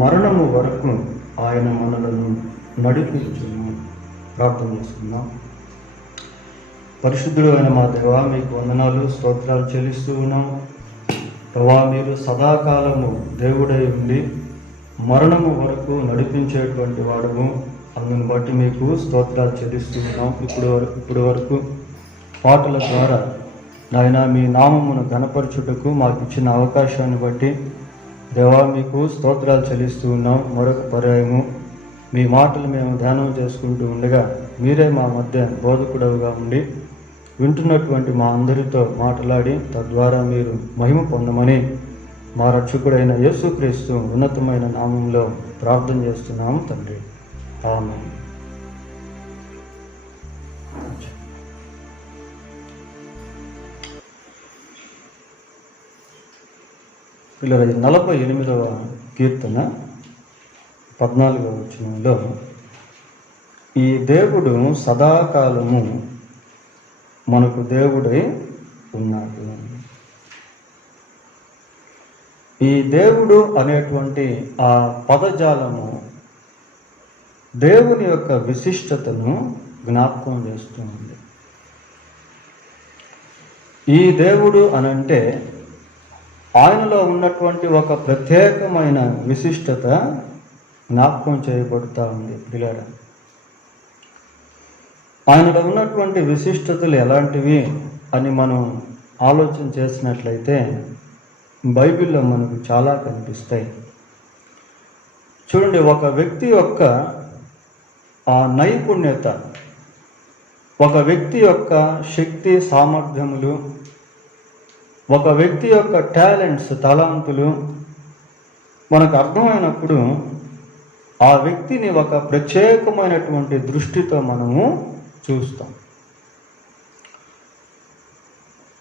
మరణము వరకు ఆయన మనలను నడిపించును. ప్రార్థన చేసుకుందాం. పరిశుద్ధుడు అయిన మా దేవా, మీకు వందనాలు, స్తోత్రాలు చెల్లిస్తూ ఉన్నాం. ప్రభా, మీరు సదాకాలము దేవుడై ఉండి మరణము వరకు నడిపించేటువంటి వాడుము. అందుని బట్టి మీకు స్తోత్రాలు చెల్లిస్తూ ఉన్నాం. ఇప్పుడు వరకు పాటల ద్వారా నాయన మీ నామమును ఘనపరచుటకు మాకు ఇచ్చిన అవకాశాన్ని బట్టి దేవా మీకు స్తోత్రాలు చెల్లిస్తూ ఉన్నాం. మరొక పర్యాయము మీ మాటలు మేము ధ్యానం చేసుకుంటూ ఉండగా మీరే మా మధ్య బోధకుడవుగా ఉండి వింటున్నటువంటి మా అందరితో మాట్లాడి తద్వారా మీరు మహిమ పొందమని మా రక్షకుడైన యేసుక్రీస్తు ఉన్నతమైన నామంలో ప్రార్థన చేస్తున్నాము తండ్రి. ఆమేన్. పిల్లల 48వ కీర్తన 14వ వచనంలో ఈ దేవుడు సదాకాలము మనకు దేవుడై ఉన్నాడు. ఈ దేవుడు అనేటువంటి ఆ పదజాలము దేవుని యొక్క విశిష్టతను జ్ఞాపకం చేస్తూ ఉంది. ఈ దేవుడు అనంటే ఆయనలో ఉన్నటువంటి ఒక ప్రత్యేకమైన విశిష్టత జ్ఞాపకం చేయబడుతూ ఉంది. పిల్లల, ఆయనలో ఉన్నటువంటి విశిష్టతలు ఎలాంటివి అని మనం ఆలోచన చేసినట్లయితే బైబిల్లో మనకు చాలా కనిపిస్తాయి. చూడండి, ఒక వ్యక్తి యొక్క ఆ నైపుణ్యత, ఒక వ్యక్తి యొక్క శక్తి సామర్థ్యములు, ఒక వ్యక్తి యొక్క టాలెంట్స్ తలాంతులు మనకు అర్థమైనప్పుడు ఆ వ్యక్తిని ఒక ప్రత్యేకమైనటువంటి దృష్టితో మనము చూస్తాం.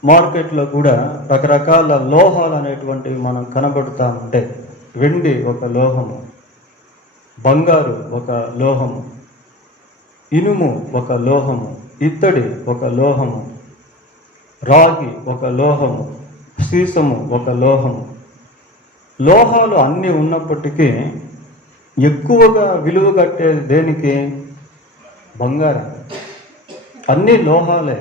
మార్కెట్లో కూడా రకరకాల లోహాలు అనేటువంటివి మనం కనబడుతూ ఉంటాయి. వెండి ఒక లోహము, బంగారు ఒక లోహము, ఇనుము ఒక లోహము, ఇత్తడి ఒక లోహము, రాగి ఒక లోహము, సీసము ఒక లోహము. లోహాలు అన్నీ ఉన్నప్పటికీ ఎక్కువగా విలువ కట్టేది దేనికి? బంగారం. అన్నీ లోహాలే,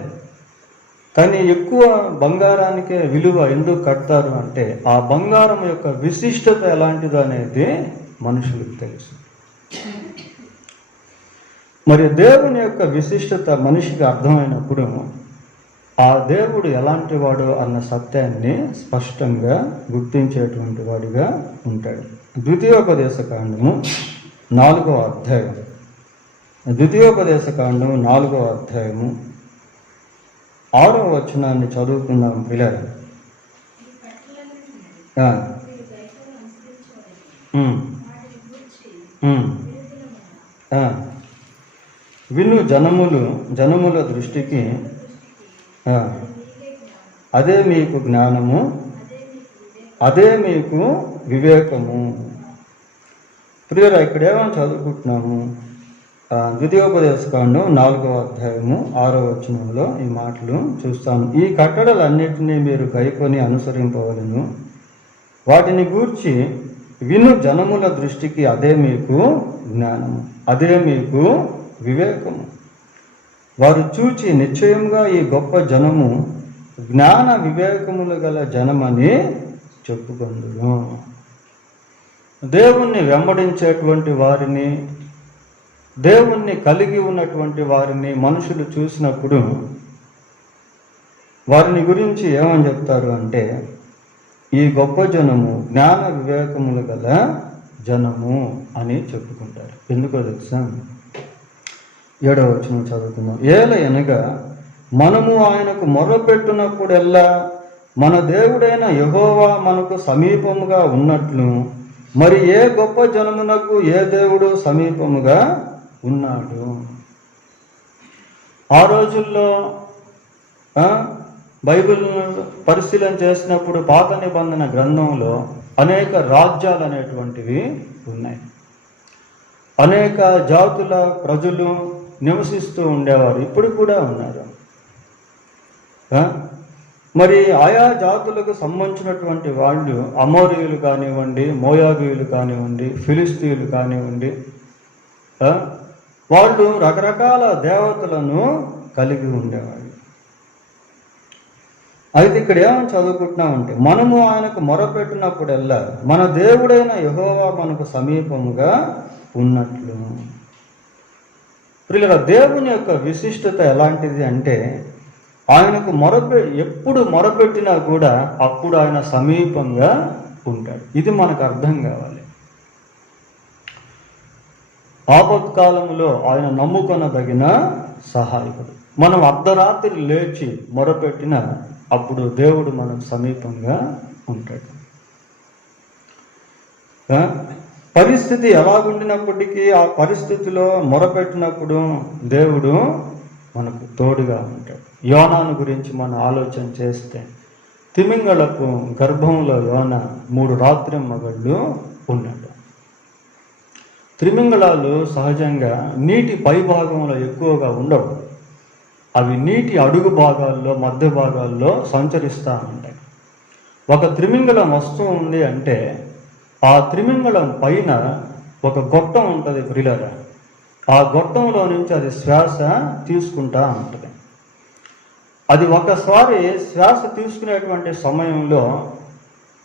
కానీ ఎక్కువ బంగారానికే విలువ ఎందుకు కడతారు అంటే ఆ బంగారం యొక్క విశిష్టత ఎలాంటిది అనేది మనుషులకు తెలుసు. మరి దేవుని యొక్క విశిష్టత మనిషికి అర్థమైనప్పుడు ఆ దేవుడు ఎలాంటి వాడు అన్న సత్యాన్ని స్పష్టంగా గుర్తించేటువంటి వాడిగా ఉంటాడు. ద్వితీయోపదేశకాండము 4వ అధ్యాయం, ద్వితీయోపదేశకాండము 4వ అధ్యాయము 6వ వచనాన్ని చదువుకుందాం పిల్లలు. విను జనముల దృష్టికి అదే మీకు జ్ఞానము, అదే మీకు వివేకము. ప్రియరా, ఇక్కడ ఏమని చదువుకుంటున్నాము? ద్వితీయోపదేశకాండం 4వ అధ్యాయము 6వ వచనంలో ఈ మాటలు చూస్తాను. ఈ కట్టడలన్నిటినీ మీరు కైకొని అనుసరింపవలను, వాటిని గూర్చి విను జనముల దృష్టికి అదే మీకు జ్ఞానము, అదే మీకు వివేకము. వారు చూచి నిశ్చయంగా ఈ గొప్ప జనము జ్ఞాన వివేకములు గల జనమని చెప్పుకొందురు. దేవుణ్ణి వెంబడించేటువంటి వారిని, దేవుణ్ణి కలిగి ఉన్నటువంటి వారిని మనుషులు చూసినప్పుడు వారిని గురించి ఏమని చెప్తారు అంటే ఈ గొప్ప జనము జ్ఞాన వివేకములు గల జనము అని చెప్పుకుంటారు. ఎందుకో తెలుసా? 7వ వచనం చదువుకుందాం. ఏలయనగా మనము ఆయనకు మొర్రపెట్టునప్పుడెల్లా మన దేవుడైన యెహోవా మనకు సమీపముగా ఉన్నట్లు మరి ఏ గొప్ప జనమునకు ఏ దేవుడు సమీపముగా ఉన్నాడు. ఆ రోజుల్లో బైబిల్ పరిశీలన చేసినప్పుడు పాత నిబంధన గ్రంథంలో అనేక రాజ్యాలు అనేటువంటివి ఉన్నాయి. అనేక జాతుల ప్రజలు నివసిస్తూ ఉండేవారు, ఇప్పుడు కూడా ఉన్నారు. మరి ఆయా జాతులకు సంబంధించినటువంటి వాళ్ళు అమోరీయులు కానివ్వండి, మోయాబీయులు కానివ్వండి, ఫిలిస్తీయులు కానివ్వండి, వాళ్ళు రకరకాల దేవతలను కలిగి ఉండేవాళ్ళు. అయితే ఇక్కడ ఏమని చదువుకుంటున్నామంటే, మనము ఆయనకు మొరపెట్టినప్పుడల్లా మన దేవుడైన యెహోవా మనకు సమీపముగా ఉన్నట్లు. ప్రియులారా, దేవుని యొక్క విశిష్టత ఎలాంటిది అంటే, ఆయనకు ఎప్పుడు మొరపెట్టినా కూడా అప్పుడు ఆయన సమీపంగా ఉంటాడు. ఇది మనకు అర్థం కావాలి. ఆపత్కాలంలో ఆయన నమ్ముకొనదగిన సహాయకుడు. మనం అర్ధరాత్రి లేచి మొరపెట్టిన అప్పుడు దేవుడు మనకు సమీపంగా ఉంటాడు. పరిస్థితి ఎలాగుండినప్పటికీ ఆ పరిస్థితిలో మొరపెట్టినప్పుడు దేవుడు మనకు తోడుగా ఉంటాడు. యోనాను గురించి మనం ఆలోచన చేస్తే, తిమింగళపు గర్భంలో యోన 3 రాత్రింబగళ్ళు ఉన్నాడు. తిమింగళాలు సహజంగా నీటి పై భాగంలో ఎక్కువగా ఉండవు. అవి నీటి అడుగు భాగాల్లో, మధ్య భాగాల్లో సంచరిస్తూ ఉంటాయి. ఒక తిమింగళం వస్తూ ఉంది అంటే ఆ తిమింగళం పైన ఒక గొట్టం ఉంటుంది ప్రియులారా. ఆ గొట్టంలో నుంచి అది శ్వాస తీసుకుంటా ఉంటుంది. అది ఒకసారి శ్వాస తీసుకునేటువంటి సమయంలో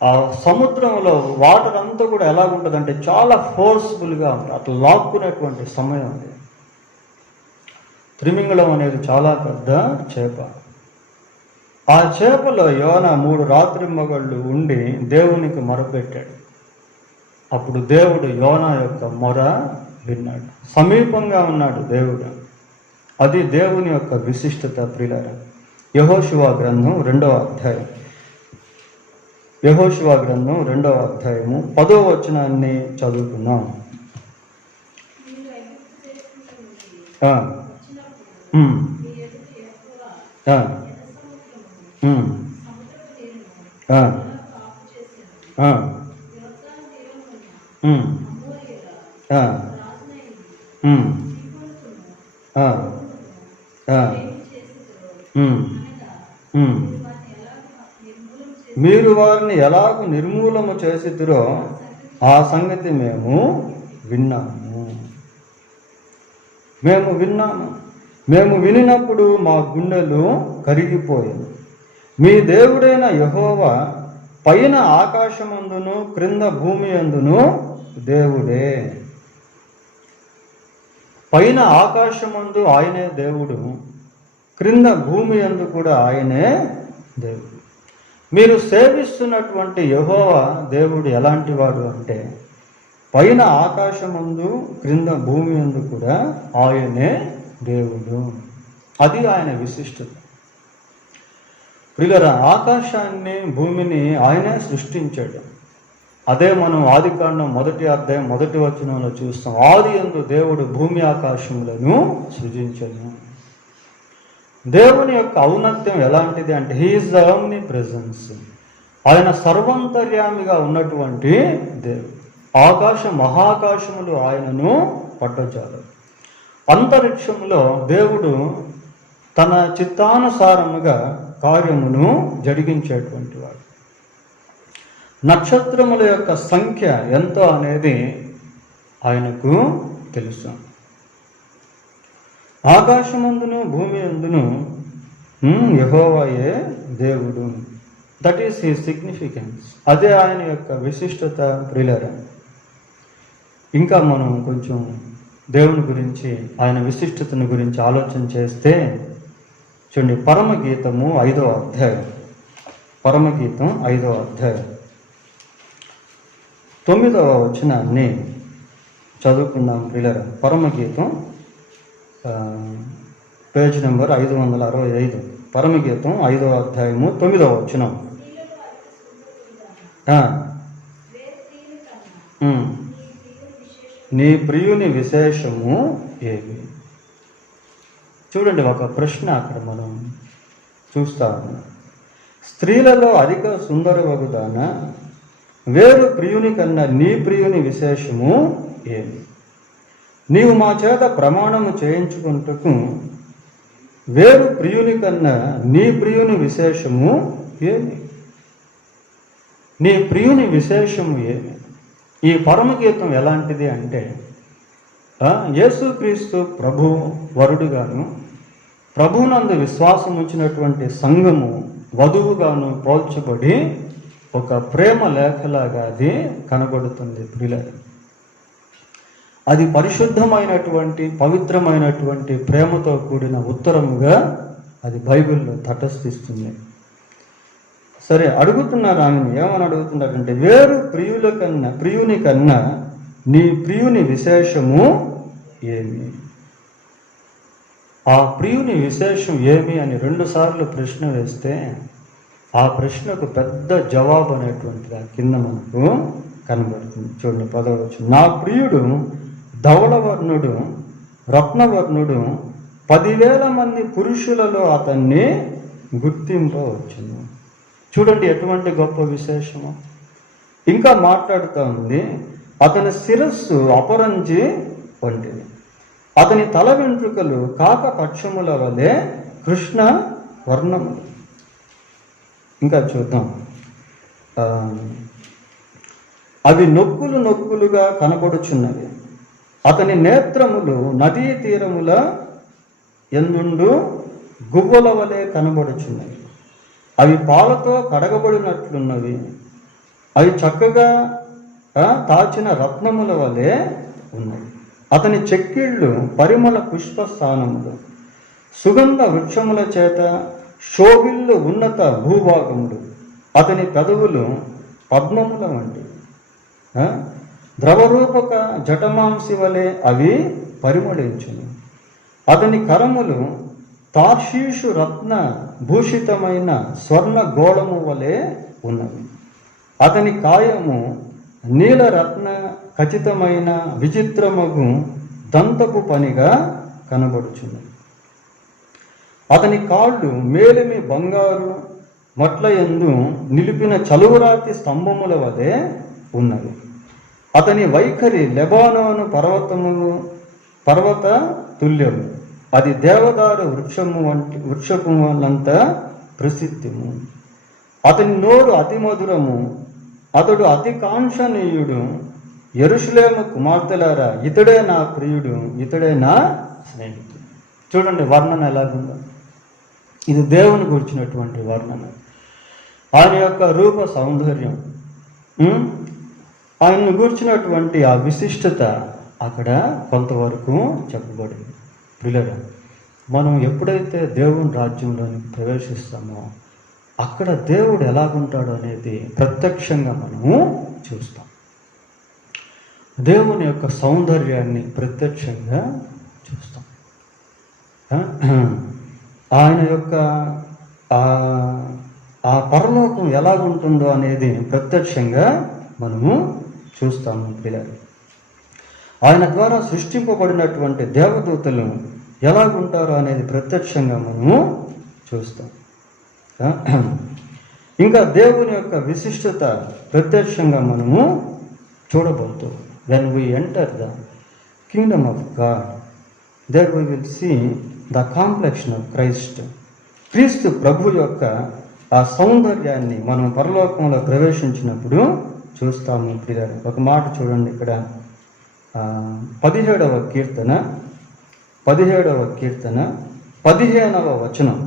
ఆ సముద్రంలో వాటర్ అంతా కూడా ఎలాగుంటుందంటే చాలా ఫోర్స్ఫుల్గా ఉంటుంది. అట్లా లాక్కునేటువంటి సమయం అది. తిమింగళం అనేది చాలా పెద్ద చేప. ఆ చేపలో యోన 3 రాత్రింబగళ్ళు ఉండి దేవునికి మొరపెట్టాడు. అప్పుడు దేవుడు యోన యొక్క మొర విన్నాడు. సమీపంగా ఉన్నాడు దేవుడు. అది దేవుని యొక్క విశిష్టత ప్రియులారా. యెహోషువ గ్రంథం 2వ అధ్యాయం. యెహోషువ గ్రంథం 2వ అధ్యాయము 10వ వచనాన్ని చదువుకుందాం. మీరు వారిని ఎలాగూ నిర్మూలము చేసిద్రో ఆ సంగతి మేము విన్నాము. మేము వినినప్పుడు మా గుండెలు కరిగిపోయాయి. మీ దేవుడైన యెహోవా పైన ఆకాశమందును క్రింద భూమి యందును దేవుడే. పైన ఆకాశమందు ఆయనే దేవుడు, క్రింద భూమి యందు కూడా ఆయనే దేవుడు. మీరు సేవిస్తున్నటువంటి యెహోవా దేవుడు ఎలాంటి వాడు అంటే, పైన ఆకాశమందు క్రింద భూమి యందు కూడా ఆయనే దేవుడు. అది ఆయన విశిష్టత. ప్రియులారా, ఆకాశాన్ని భూమిని ఆయనే సృష్టించాడు. అదే మనం ఆదికాండం 1వ అధ్యాయం 1వ వచనంలో చూస్తాం. ఆదియందు దేవుడు భూమి ఆకాశములను సృజించాడు. దేవుని యొక్క ఔన్నత్యం ఎలాంటిది అంటే, హీఈస్ ద ఓమ్ని ప్రెజెన్స్. ఆయన సర్వంతర్యామిగా ఉన్నటువంటి దేవుడు. మహాకాశములు ఆయనను పట్టజాలవు. అంతరిక్షంలో దేవుడు తన చిత్తానుసారముగా కార్యమును జరిగించేటువంటి వాడు. నక్షత్రముల యొక్క సంఖ్య ఎంతో అనేది ఆయనకు తెలుసు. ఆకాశమందును భూమి యందును యెహోవాయే దేవుడు. That is he significance. అదే ఆయన యొక్క విశిష్టత ప్రియులారా. ఇంకా మనం కొంచెం దేవుని గురించి, ఆయన విశిష్టతను గురించి ఆలోచన చేస్తే చూడండి, పరమగీతము 5వ అధ్యాయం. పరమగీతం 5వ అధ్యాయం 9వ వచనాన్ని చదువుకుందాం ప్రియులారా. పరమగీతం పేజ్ నెంబర్ 565. పరమగీతం 5వ అధ్యాయము 9వ వచనం. నీ ప్రియుని విశేషము ఏమి? చూడండి, ఒక ప్రశ్న అక్కడ మనం చూస్తాము. స్త్రీలలో అధిక సుందరవగుదాన వేరు ప్రియుని కన్నా నీ ప్రియుని విశేషము ఏమి? నీవు మా చేత ప్రమాణము చేయించుకుంటకు వేరు ప్రియుని కన్నా నీ ప్రియుని విశేషము ఏమి? నీ ప్రియుని విశేషము ఏమి? ఈ పరమగీతం ఎలాంటిది అంటే యేసుక్రీస్తు ప్రభు వరుడుగాను, ప్రభువునందు విశ్వాసం ఉంచినటువంటి సంఘము వధువుగాను పోల్చబడి ఒక ప్రేమ లేఖలాగా అది కనబడుతుంది ప్రియులారా. అది పరిశుద్ధమైనటువంటి పవిత్రమైనటువంటి ప్రేమతో కూడిన ఉత్తరముగా అది బైబిల్లో తటస్థిస్తుంది. సరే, అడుగుతున్నారు ఆమెను, ఏమని అడుగుతున్నారంటే, వేరు ప్రియుని కన్నా నీ ప్రియుని విశేషము ఏమి? ఆ ప్రియుని విశేషం ఏమి అని 2 సార్లు ప్రశ్న వేస్తే ఆ ప్రశ్నకు పెద్ద జవాబు అనేటువంటిది ఆ కింద మనకు కనబడుతుంది. చూడండి 10వ వచనం. నా ప్రియుడు ధవళవర్ణుడు, రత్నవర్ణుడు, 10,000 మంది పురుషులలో అతన్ని గుర్తింపవచ్చును. చూడండి ఎటువంటి గొప్ప విశేషము. ఇంకా మాట్లాడుతూ ఉంది, అతని శిరస్సు అపరంజి వంటిది, అతని తల వెంట్రుకలు కాక పక్షముల వలె కృష్ణ వర్ణములు. ఇంకా చూద్దాం, అవి నొక్కులు నొక్కులుగా కనబడుచున్నవి. అతని నేత్రములు నదీ తీరముల ఎందుండు గువ్వల వలె కనబడుచున్నవి. అవి పాలతో కడగబడినట్లున్నవి. అవి చక్కగా తాచిన రత్నముల వలె ఉన్నవి. అతని చెక్కిళ్ళు పరిమళ పుష్పస్థానములు, సుగంధ వృక్షముల చేత శోభిల్లు ఉన్నత భూభాగములు. అతని పెదవులు పద్మముల వంటి ద్రవరూపక జటమాంసి వలె అవి పరిమళించును. అతని కరములు తార్షీషు రత్న భూషితమైన స్వర్ణ గోళము వలె ఉన్నవి. అతని కాయము నీలరత్న ఖచ్చితమైన విచిత్రమగు దంతపు పనిగా కనబడుచున్నది. అతని కాళ్ళు మేలిమి బంగారు మట్లయందు నిలిపిన చలువరాతి స్తంభముల వలె ఉన్నవి. అతని వైఖరి లెబానోను పర్వత తుల్యము, అది దేవదారు వృక్షపు వల్లంత ప్రసిద్ధము. అతని నోరు అతి మధురము, అతడు అతి కాంక్షణీయుడు. యెరూషలేము కుమార్తెలారా, ఇతడే నా ప్రియుడు, ఇతడే నా స్నేహితుడు. చూడండి వర్ణన ఎలాగుందో. ఇది దేవుని గురించినటువంటి వర్ణన. ఆయన యొక్క రూప సౌందర్యం, ఆయన్ని గురించినటువంటి ఆ విశిష్టత అక్కడ కొంతవరకు చెప్పబడింది. ప్రియులారా, మనం ఎప్పుడైతే దేవుని రాజ్యంలోనికి ప్రవేశిస్తామో అక్కడ దేవుడు ఎలాగుంటాడు అనేది ప్రత్యక్షంగా మనము చూస్తాం. దేవుని యొక్క సౌందర్యాన్ని ప్రత్యక్షంగా చూస్తాం. ఆయన యొక్క ఆ పరలోకం ఎలాగుంటుందో అనేది ప్రత్యక్షంగా మనము చూస్తాము పిల్లలు. ఆయన ద్వారా సృష్టింపబడినటువంటి దేవదూతలు ఎలాగుంటారో అనేది ప్రత్యక్షంగా మనము చూస్తాం. ఇంకా దేవుని యొక్క విశిష్టత ప్రత్యక్షంగా మనము చూడబోతాం. When we enter the kingdom of God, there we will see the complexion of Christ. క్రీస్తు ప్రభు యొక్క ఆ సౌందర్యాన్ని మనం పరలోకంలో ప్రవేశించినప్పుడు చూస్తాము ప్రియులారా. ఒక మాట చూడండి ఇక్కడ 17వ కీర్తన 15వ వచనం.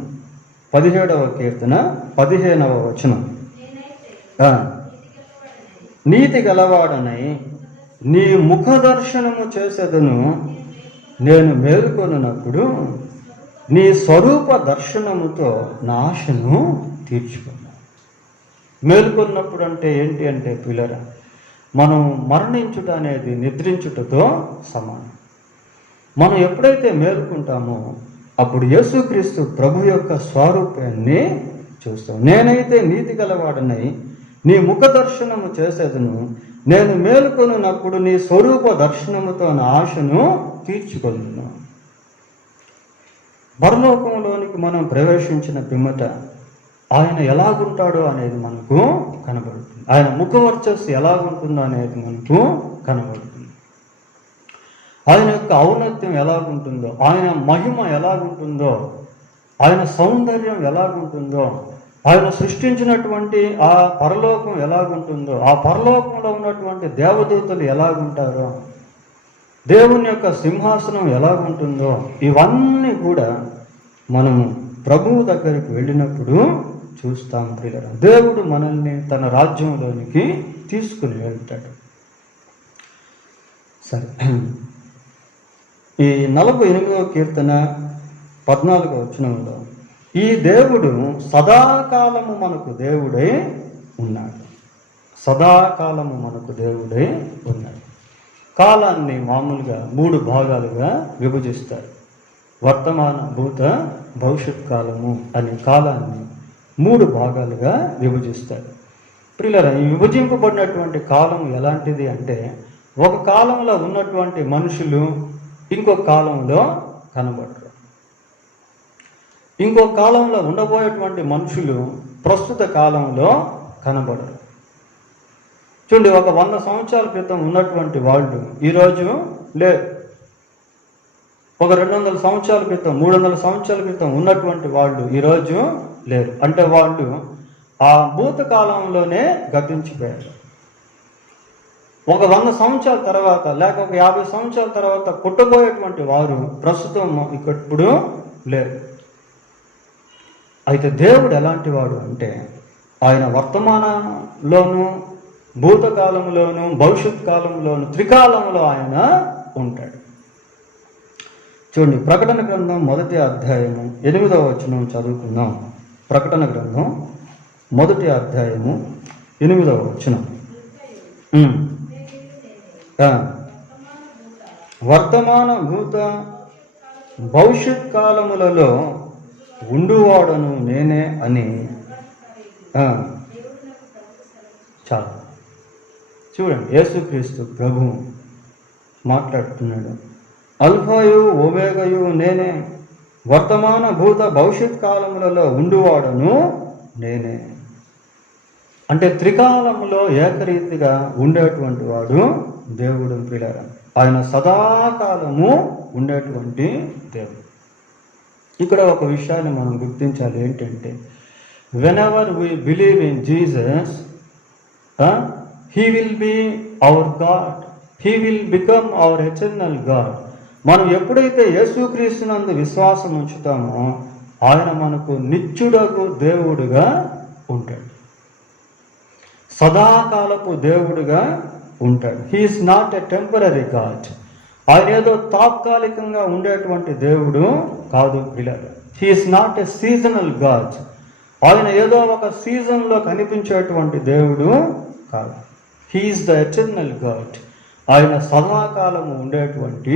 17వ కీర్తన 15వ వచనం. నీతి గలవాడనై నీ ముఖ దర్శనము చేసేదను, నేను మేలుకొనున్నప్పుడు నీ స్వరూప దర్శనముతో నా ఆశను తీర్చుకున్నాను. మేలుకొన్నప్పుడు అంటే ఏంటి అంటే పిల్లరా, మనం మరణించుట అనేది నిద్రించుటతో సమానం. మనం ఎప్పుడైతే మేలుకుంటామో అప్పుడు యేసుక్రీస్తు ప్రభు యొక్క స్వరూపాన్ని చూస్తాం. నేనైతే నీతి గలవాడనై నీ ముఖ దర్శనము చేసేదను, నేను మేలుకొనున్నప్పుడు నీ స్వరూప దర్శనముతో నా ఆశను తీర్చుకొనును. పరలోకంలోనికి మనం ప్రవేశించిన పిమ్మట ఆయన ఎలాగుంటాడో అనేది మనకు కనబడుతుంది. ఆయన ముఖవర్చస్సు ఎలాగుంటుందో అనేది మనకు కనబడుతుంది. ఆయన యొక్క ఔన్నత్యం ఎలాగుంటుందో, ఆయన మహిమ ఎలాగుంటుందో, ఆయన సౌందర్యం ఎలాగుంటుందో ఆయన సృష్టించినటువంటి ఆ పరలోకం ఎలాగుంటుందో, ఆ పరలోకంలో ఉన్నటువంటి దేవదూతలు ఎలాగుంటారో, దేవుని యొక్క సింహాసనం ఎలాగుంటుందో, ఇవన్నీ కూడా మనము ప్రభువు దగ్గరికి వెళ్ళినప్పుడు చూస్తాం ప్రియులారా. దేవుడు మనల్ని తన రాజ్యంలోనికి తీసుకుని వెళ్తాడు. సరే, ఈ 48వ కీర్తన 14వ వచనంలో ఈ దేవుడు సదాకాలము మనకు దేవుడై ఉన్నాడు. సదాకాలము మనకు దేవుడై ఉన్నాడు. కాలాన్ని మామూలుగా 3 భాగాలుగా విభజిస్తారు. వర్తమాన, భూత, భవిష్యత్ కాలము అనే కాలాన్ని 3 భాగాలుగా విభజిస్తారు. ప్రియులారా, ఈ విభజింపబడినటువంటి కాలం ఎలాంటిది అంటే, ఒక కాలంలో ఉన్నటువంటి మనుషులు ఇంకొక కాలంలో కనబడరు. ఇంకొక కాలంలో ఉండబోయేటువంటి మనుషులు ప్రస్తుత కాలంలో కనబడరు. చూడండి, ఒక 100 సంవత్సరాల క్రితం ఉన్నటువంటి వాళ్ళు ఈరోజు లేరు. ఒక 200 సంవత్సరాల క్రితం, 300 సంవత్సరాల క్రితం ఉన్నటువంటి వాళ్ళు ఈరోజు లేరు. అంటే వాళ్ళు ఆ భూతకాలంలోనే గతించిపోయారు. ఒక 100 సంవత్సరాల తర్వాత, లేక ఒక 50 సంవత్సరాల తర్వాత పుట్టబోయేటువంటి వారు ప్రస్తుతం ఇప్పుడు లేరు. అయితే దేవుడు ఎలాంటి వాడు అంటే, ఆయన వర్తమానంలోను, భూతకాలంలోను, భవిష్యత్ కాలంలోను, త్రికాలంలో ఆయన ఉంటాడు. చూడండి, ప్రకటన గ్రంథం 1వ అధ్యాయము 8వ వచనం చదువుకుందాం. ప్రకటన గ్రంథం 1వ అధ్యాయము 8వ వచనం. వర్తమాన, భూత, భవిష్యత్ కాలములలో ఉండువాడను నేనే అని చాలా. చూడండి, యేసుక్రీస్తు ప్రభు మాట్లాడుతున్నాడు. అల్ఫాయు ఓమేగయు నేనే, వర్తమాన, భూత, భవిష్యత్ కాలములలో ఉండువాడను నేనే. అంటే త్రికాలములో ఏకరీతిగా ఉండేటువంటి వాడు దేవుడు ప్రియులారా. ఆయన సదాకాలము ఉండేటువంటి దేవుడు. ఇక్కడ ఒక విషయాన్ని మనం గుర్తించాలి. ఏంటంటే, whenever we believe in Jesus, he will be our God, he will become our eternal God. మనం ఎప్పుడైతే యేసుక్రీస్తునందు విశ్వాసం ఉంచుతామో ఆయన మనకు నిత్యుడగు దేవుడుగా ఉంటాడు, సదాకాలపు దేవుడుగా ఉంటాడు. He's not a temporary God. ఆయన ఏదో తాత్కాలికంగా ఉండేటువంటి దేవుడు కాదు పిల్లలు. He's not a seasonal God. ఆయన ఏదో ఒక సీజన్లో కనిపించేటువంటి దేవుడు కాదు. He's the eternal God. ఆయన సదాకాలము ఉండేటువంటి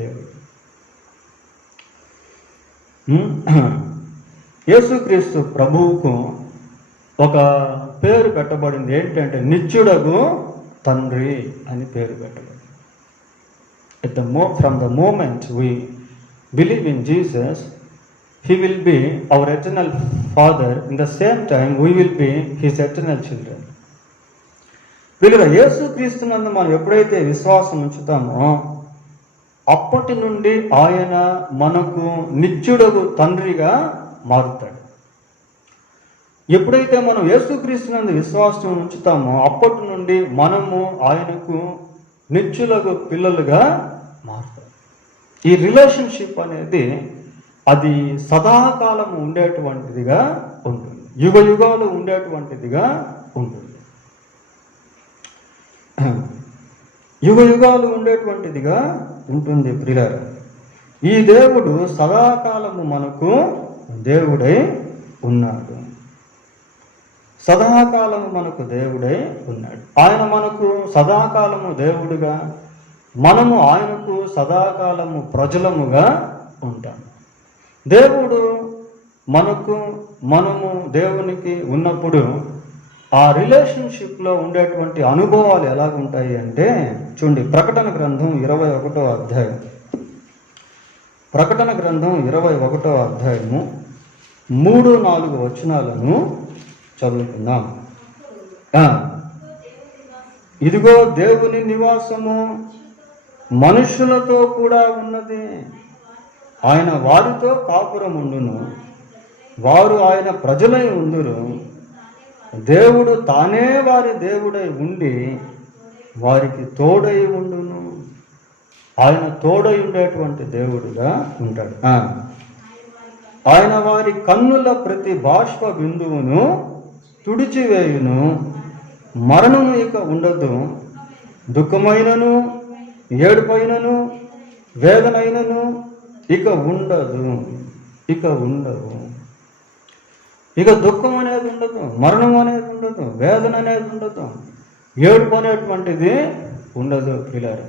దేవుడు. యేసుక్రీస్తు ప్రభువుకు ఒక పేరు పెట్టబడింది. ఏంటంటే, నిత్యుడగు తండ్రి అని పేరు పెట్టబడింది. From the moment we believe in Jesus, He will be our eternal Father. In the same time, we will be His eternal children. వీళ్ళ యేసుక్రీస్తునందు మనం ఎప్పుడైతే విశ్వాసం ఉంచుతామో అప్పటి నుండి ఆయన మనకు నిత్యుడగు తండ్రిగా మారుతాడు. ఎప్పుడైతే మనం యేసుక్రీస్తునందు విశ్వాసం ఉంచుతామో అప్పటి నుండి మనము ఆయనకు నిత్యులకు పిల్లలుగా మారుతారు. ఈ రిలేషన్షిప్ అనేది అది సదాకాలం ఉండేటువంటిదిగా ఉంటుంది, యుగ యుగాలు ఉండేటువంటిదిగా ఉంటుంది, యుగ యుగాలు ఉండేటువంటిదిగా ఉంటుంది ప్రియులారా. ఈ దేవుడు సదాకాలము మనకు దేవుడై ఉన్నాడు. సదాకాలము మనకు దేవుడై ఉన్నాడు. ఆయన మనకు సదాకాలము దేవుడుగా, మనము ఆయనకు సదాకాలము ప్రజలముగా ఉంటాం. దేవుడు మనము దేవునికి ఉన్నప్పుడు ఆ రిలేషన్షిప్లో ఉండేటువంటి అనుభవాలు ఎలాగుంటాయి అంటే, చూడండి, ప్రకటన గ్రంథం 21వ అధ్యాయం. ప్రకటన గ్రంథం 21వ అధ్యాయము 3-4 వచనాలను చదువుకుందాం. ఇదిగో దేవుని నివాసము మనుషులతో కూడా ఉన్నది, ఆయన వారితో కాపురముండును, వారు ఆయన ప్రజలై ఉందురు, దేవుడు తానే వారి దేవుడై ఉండి వారికి తోడై ఉండును. ఆయన తోడై ఉండేటువంటి దేవుడుగా ఉంటాడు. ఆయన వారి కన్నుల ప్రతి బాష్ప బిందువును తుడిచివేయును, మరణము ఇక ఉండదు, దుఃఖమైనను ఏడుపైనను వేదనైనను ఇక ఉండదు. ఇక దుఃఖం అనేది ఉండదు, మరణం అనేది ఉండదు, వేదన అనేది ఉండదు, ఏడుపు అనేటువంటిది ఉండదు. పిల్లలు,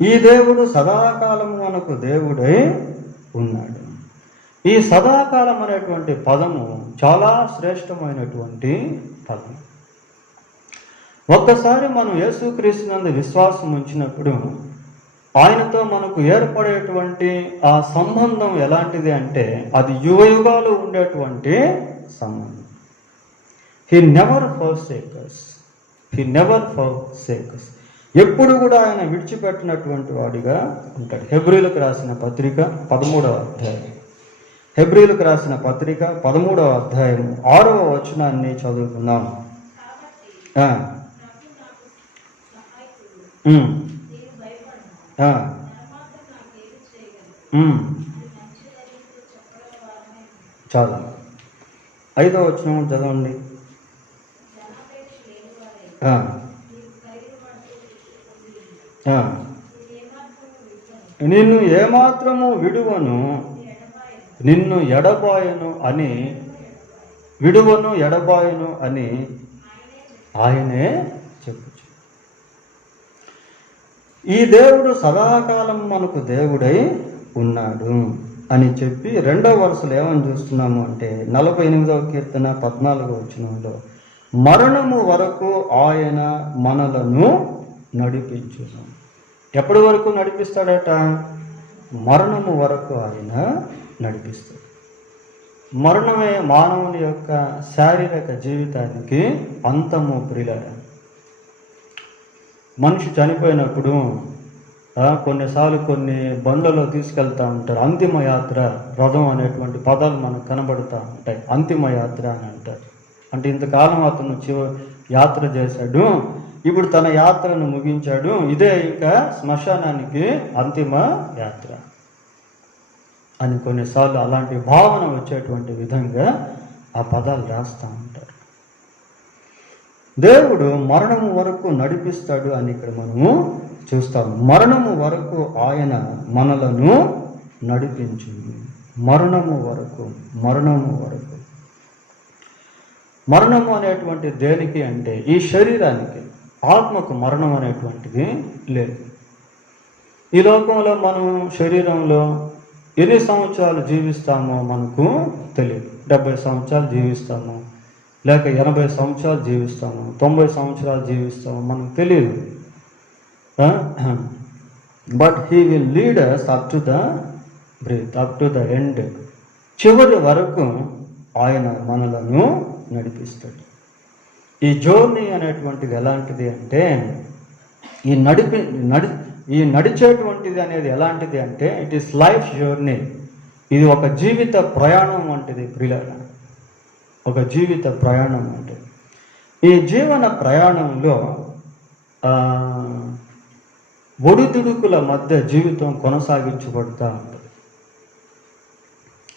ఈ దేవుడు సదాకాలం మనకు దేవుడై ఉన్నాడు. ఈ సదాకాలం అనేటువంటి పదము చాలా శ్రేష్టమైనటువంటి పదం. ఒక్కసారి మనం యేసుక్రీస్తునందు విశ్వాసం ఉంచినప్పుడు ఆయనతో మనకు ఏర్పడేటువంటి ఆ సంబంధం ఎలాంటిది అంటే అది యుగయుగాలు ఉండేటువంటి సంబంధం. He never forsakes. ఎప్పుడు కూడా ఆయన విడిచిపెట్టినటువంటి వాడిగా ఉంటాడు. హెబ్రీలకు రాసిన పత్రిక 13వ అధ్యాయం, హెబ్రీలకు రాసిన పత్రిక 13వ అధ్యాయం 6వ వచనాన్ని చదువుకుందాం. చాలా 5వ వచనం చదవండి. నిన్ను ఏమాత్రము విడువను, నిన్ను ఎడబాయను అని ఆయనే చెప్పు. ఈ దేవుడు సదాకాలం మనకు దేవుడై ఉన్నాడు అని చెప్పి 2వ వరుసలో ఏమని చూస్తున్నాము అంటే 48వ కీర్తన 14వ వచనంలో మరణము వరకు ఆయన మనలను నడిపించును. ఎప్పటి వరకు నడిపిస్తాడట? మరణము వరకు ఆయన నడిపిస్తాడు. మరణమే మానవుని యొక్క శారీరక జీవితానికి అంతము. ప్రియులార, మనిషి చనిపోయినప్పుడు కొన్నిసార్లు కొన్ని బండ్లలో తీసుకెళ్తూ ఉంటారు. అంతిమ యాత్ర, రథం అనేటువంటి పదాలు మనకు కనబడుతూ ఉంటాయి. అంతిమ యాత్ర అని అంటారు. అంటే ఇంతకాలం అతను యాత్ర చేశాడు, ఇప్పుడు తన యాత్రను ముగించాడు, ఇదే ఇంకా శ్మశానానికి అంతిమ యాత్ర అని కొన్నిసార్లు అలాంటి భావన వచ్చేటువంటి విధంగా ఆ పదాలు రాస్తూ ఉంటారు. దేవుడు మరణము వరకు నడిపిస్తాడు అని ఇక్కడ మనము చూస్తాము. మరణము వరకు ఆయన మనలను నడిపించు. మరణము వరకు. మరణము అనేటువంటి దేనికి అంటే ఈ శరీరానికి, ఆత్మకు మరణం అనేటువంటిది లేదు. ఈ లోకంలో మనం శరీరంలో ఎన్ని సంవత్సరాలు జీవిస్తామో మనకు తెలియదు. 70 సంవత్సరాలు జీవిస్తాము, లేక 80 సంవత్సరాలు జీవిస్తాము, 90 సంవత్సరాలు జీవిస్తాము, మనకు తెలియదు. But he will lead us up to the breath, up to the end. చివరి వరకు ఆయన మనలను నడిపిస్తాడు. ఈ జర్నీ అనేటువంటిది ఎలాంటిది అంటే ఈ నడిచేటువంటిది అనేది ఎలాంటిది అంటే ఇట్ ఈస్ లైఫ్ జర్నీ. ఇది ఒక జీవిత ప్రయాణం వంటిది ప్రియులారా, ఒక జీవిత ప్రయాణం వంటిది. ఈ జీవన ప్రయాణంలో ఒడిదుడుకుల మధ్య జీవితం కొనసాగించబడుతూ ఉంటుంది.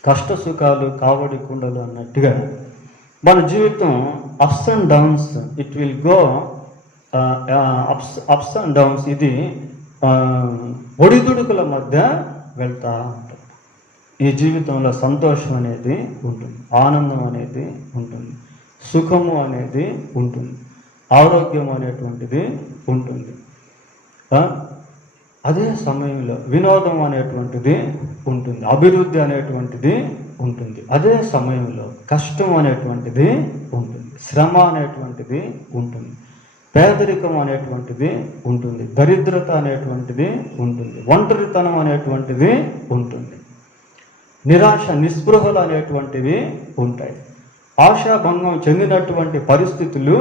కష్ట సుఖాలు కావడి కుండలు అన్నట్టుగా మన జీవితం ups and downs, it will go ups and downs. ఇది ఒడిదుడుకుల మధ్య వెళ్తూ ఉంటుంది. ఈ జీవితంలో సంతోషం అనేది ఉంటుంది, ఆనందం అనేది ఉంటుంది, సుఖము అనేది ఉంటుంది, ఆరోగ్యం అనేటువంటిది ఉంటుంది. అదే సమయంలో వినోదం అనేటువంటిది ఉంటుంది, అభివృద్ధి అనేటువంటిది ఉంటుంది. అదే సమయంలో కష్టం అనేటువంటిది ఉంటుంది, శ్రమ అనేటువంటిది ఉంటుంది, పేదరికం అనేటువంటిది ఉంటుంది, దరిద్రత అనేటువంటిది ఉంటుంది, ఒంటరితనం అనేటువంటిది ఉంటుంది, నిరాశ నిస్పృహలు అనేటువంటివి ఉంటాయి, ఆశాభంగం చెందినటువంటి పరిస్థితులు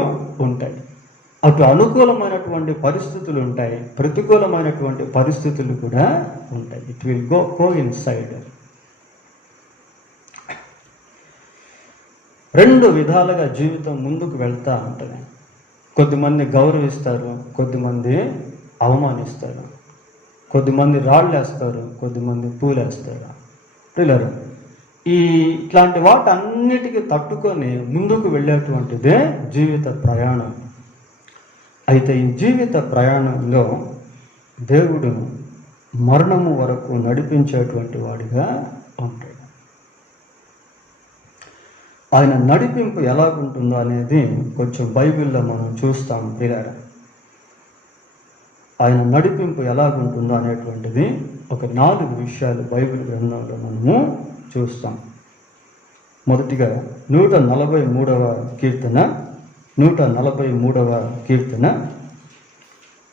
ఉంటాయి. అటు అనుకూలమైనటువంటి పరిస్థితులు ఉంటాయి, ప్రతికూలమైనటువంటి పరిస్థితులు కూడా ఉంటాయి. It will co inside. రెండు విధాలుగా జీవితం ముందుకు వెళ్తూ ఉంటుంది. కొద్దిమంది గౌరవిస్తారు, కొద్దిమంది అవమానిస్తారు, కొద్దిమంది రాళ్ళు వేస్తారు, కొద్దిమంది పూలేస్తారు. పిల్లలు, ఇట్లాంటి వాటన్నిటికీ తట్టుకొని ముందుకు వెళ్ళేటువంటిదే జీవిత ప్రయాణం. అయితే ఈ జీవిత ప్రయాణంలో దేవుడు మరణము వరకు నడిపించేటువంటి వాడిగా ఉంటాడు. ఆయన నడిపింపు ఎలాగుంటుందో అనేది కొంచెం బైబిల్లో మనం చూస్తాం పిల్లలు. ఆయన నడిపింపు ఎలాగుంటుందో అనేటువంటిది ఒక 4 విషయాలు బైబిల్ గ్రంథంలో మనము చూస్తాం. మొదటిగా 143వ కీర్తన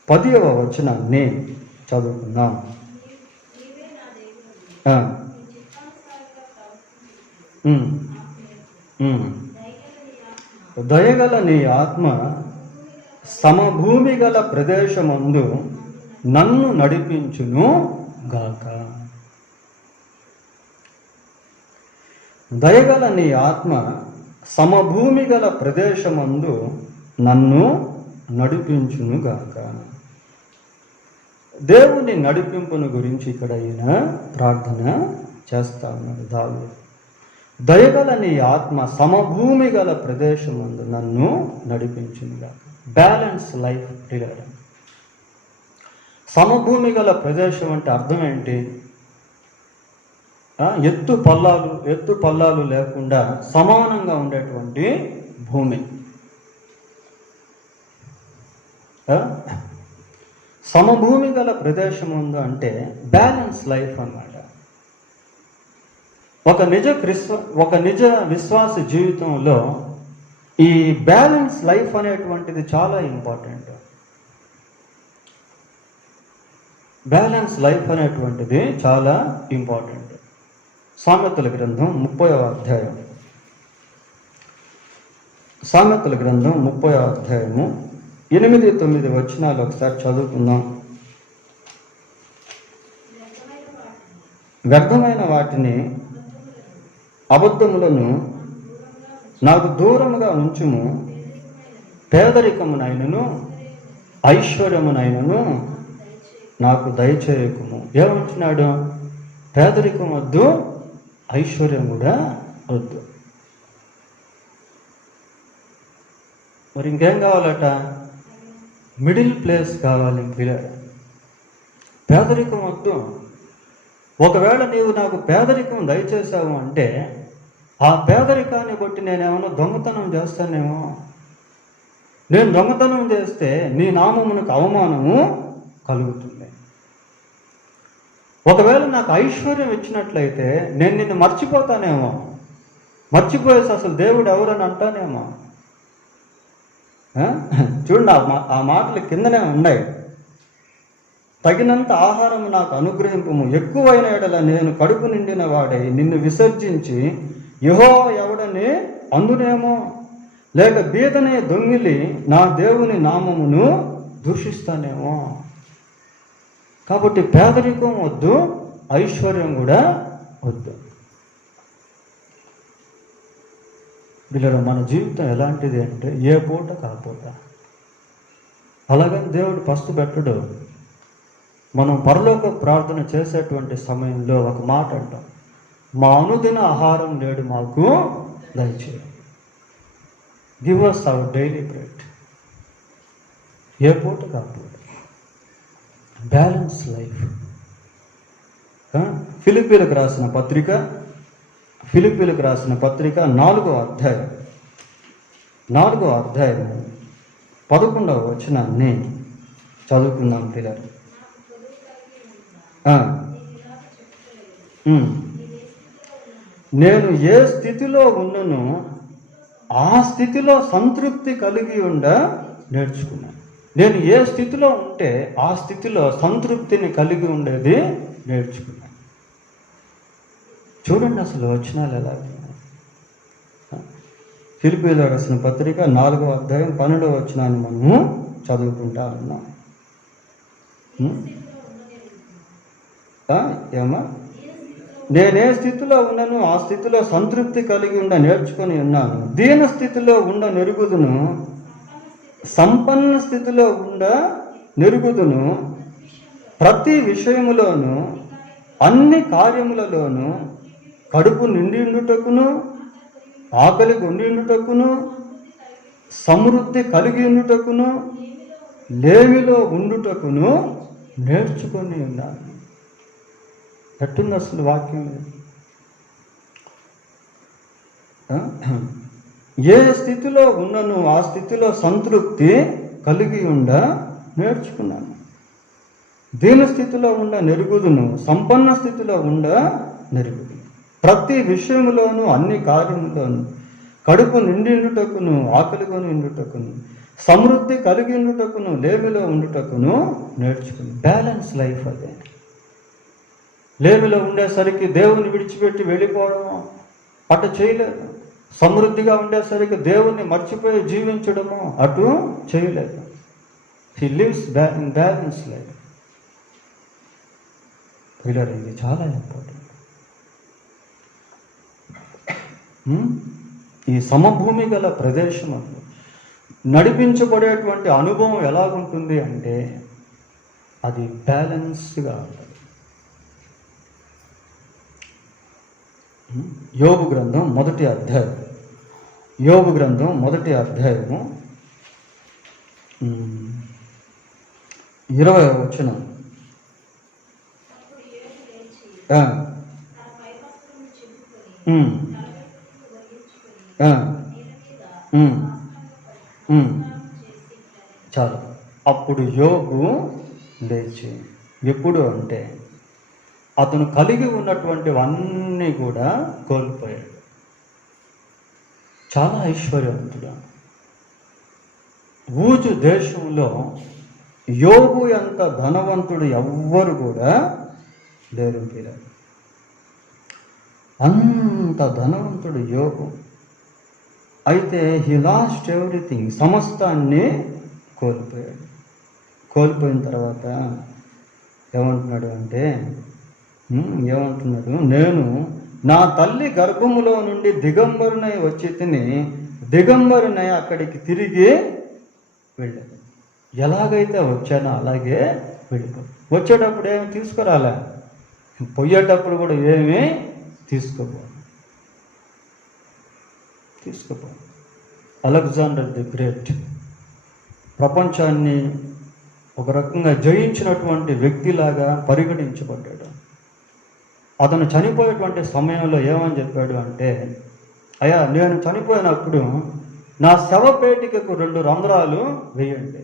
10వ వచనాన్ని చదువుకుందాం. దయగల నీ ఆత్మ సమభూమి గల ప్రదేశమందు నన్ను నడిపించును గాక. దయగల నీ ఆత్మ సమభూమి గల ప్రదేశమందు నన్ను నడిపించును గాక. దేవుని నడిపింపును గురించి ఇక్కడ ఈయన ప్రార్థన చేస్తా ఉన్నాడు దావీదు. దయగల నీ ఆత్మ సమభూమి గల ప్రదేశమందు నన్ను నడిపించును గాక. Balance life related. సమభూమి గల ప్రదేశం అంటే అర్థం ఏంటి? ఎత్తు పల్లాలు లేకుండా సమానంగా ఉండేటువంటి భూమి. సమభూమి గల ప్రదేశం ఉందో అంటే బ్యాలెన్స్ లైఫ్ అన్నమాట. ఒక నిజ విశ్వాస జీవితంలో ఈ బ్యాలెన్స్ లైఫ్ అనేటువంటిది చాలా ఇంపార్టెంట్. బ్యాలెన్స్ లైఫ్ అనేటువంటిది చాలా ఇంపార్టెంట్. సామెతల గ్రంథం 30వ అధ్యాయం. సామెతల గ్రంథం 30వ అధ్యాయము 8-9 వచనాలు ఒకసారి చదువుకుందాం. వ్యర్థమైన వాటిని అబద్ధములను నాకు దూరముగా ఉంచుము, పేదరికమునైనను ఐశ్వర్యమునైనను నాకు దయచేయకుము. ఏమంటున్నాడు? పేదరికం వద్దు, ఐశ్వర్యం కూడా వద్దు. మరి ఇంకేం కావాలట? మిడిల్ ప్లేస్ కావాలి పిల్లలు. పేదరికం వద్దు. ఒకవేళ నీవు నాకు పేదరికం దయచేసావు అంటే ఆ పేదరికాన్ని బట్టి నేనేమన్నా దొంగతనం చేస్తానేమో. నేను దొంగతనం చేస్తే నీ నామమునకు అవమానము కలుగుతుంది. ఒకవేళ నాకు ఐశ్వర్యం ఇచ్చినట్లయితే నేను నిన్ను మర్చిపోతానేమో. మర్చిపోయేసి అసలు దేవుడు ఎవరని అంటానేమో. చూడండి, ఆ మాటలు కిందనే ఉన్నాయి. తగినంత ఆహారం నాకు అనుగ్రహింపుము, ఎక్కువైన ఎడల నేను కడుపు నిండిన వాడై నిన్ను విసర్జించి యెహోవా ఎవడని అందునేమో, లేక బీదనే దొంగిలి నా దేవుని నామమును దూషిస్తానేమో. కాబట్టి పేదరికం వద్దు, ఐశ్వర్యం కూడా వద్దు. వీళ్ళలో మన జీవితం ఎలాంటిది అంటే ఏ పూట కాపూట. అలాగని దేవుడు పస్తు పెట్టడు. మనం పరలోక ప్రార్థన చేసేటువంటి సమయంలో ఒక మాట అంటాం, మా అనుదిన ఆహారం నేడు మాకు దయచేయి. Give us our daily bread. ఏ పూట కాపూట. Balance life. ఫిలిప్పీలకు రాసిన పత్రిక 4వ అధ్యాయం 11వ వచనాన్ని చదువుకుందాం పిల్లలు. నేను ఏ స్థితిలో ఉన్ననో ఆ స్థితిలో సంతృప్తి కలిగి నేర్చుకున్నాను. నేను ఏ స్థితిలో ఉంటే ఆ స్థితిలో సంతృప్తిని కలిగి ఉండేది నేర్చుకున్నాను. చూడండి అసలు వచనాలు ఎలా. ఫిలిప్పీయులకు రాసిన పత్రిక 4వ అధ్యాయం 12వ వచనాన్ని మనము చదువుకుంటా ఉన్నాం. ఏమా? నేనే స్థితిలో ఉన్నాను ఆ స్థితిలో సంతృప్తి కలిగి ఉండ నేర్చుకొని ఉన్నాను. దీన స్థితిలో ఉండ నెరుగుదును, సంపన్న స్థితిలో ఉండ నెరుగుదును. ప్రతి విషయములోను అన్ని కార్యములలోనూ కడుపు నిండిండుటకును, ఆకలి ఉండిండుటకును, సమృద్ధి కలిగి ఉండుటకును, లేమిలో ఉండుటకును నేర్చుకొని ఉన్నాను. ఎట్టుంది అసలు వాక్యం? ఏ స్థితిలో ఉన్నను ఆ స్థితిలో సంతృప్తి కలిగి ఉండ నేర్చుకున్నాను. దీన స్థితిలో ఉండ నెరుగుదును, సంపన్న స్థితిలో ఉండ నెరుగుదును. ప్రతి విషయములోను అన్ని కార్యములోను కడుపు నిండిండుటకును, ఆకలిగా నిండుటకును, సమృద్ధి కలిగి ఉండుటకును, లేమిలో ఉండుటకును నేర్చుకుని. బ్యాలెన్స్ లైఫ్ అదే. లేమిలో ఉండేసరికి దేవుని విడిచిపెట్టి వెళ్ళిపోవడము అటు చేయలేదు. సమృద్ధిగా ఉండేసరికి దేవుణ్ణి మర్చిపోయి జీవించడము అటు చేయలేదు. He lives in balance life. పిల్లలు, ఇది చాలా ఇంపార్టెంట్. ఈ సమభూమి గల ప్రదేశం నడిపించబడేటువంటి అనుభవం ఎలాగుంటుంది అంటే అది బ్యాలెన్స్గా ఉంటుంది. యోబు గ్రంథం 1వ అధ్యాయం, యోబు గ్రంథం 1వ అధ్యాయము 20వ వచనం. చాలు. అప్పుడు యోబు లేచి, ఎప్పుడు అంటే అతను కలిగి ఉన్నటువంటివన్నీ కూడా కోల్పోయాడు. చాలా ఐశ్వర్యవంతుడు. ఊజు దేశంలో యోబు ఎంత ధనవంతుడు ఎవ్వరు కూడా లేరు. అంత ధనవంతుడు యోబు. అయితే హీ లాస్ట్ ఎవ్రీథింగ్, సమస్తాన్ని కోల్పోయాడు. కోల్పోయిన తర్వాత ఏమంటున్నాడు అంటే నేను నా తల్లి గర్భములో నుండి దిగంబరునై వచ్చి తిని దిగంబరునై అక్కడికి తిరిగి వెళ్ళాను. ఎలాగైతే వచ్చానో అలాగే వెళ్ళిపో. వచ్చేటప్పుడు ఏమి తీసుకురాలే, పోయేటప్పుడు కూడా ఏమీ తీసుకోపో. అలెగ్జాండర్ ది గ్రేట్ ప్రపంచాన్ని ఒక రకంగా జయించినటువంటి వ్యక్తిలాగా పరిగణించబడ్డాడు. అతను చనిపోయేటువంటి సమయంలో ఏమని చెప్పాడు అంటే, అయ్యా నేను చనిపోయినప్పుడు నా శవపేటికకు 2 రంధ్రాలు వేయండి.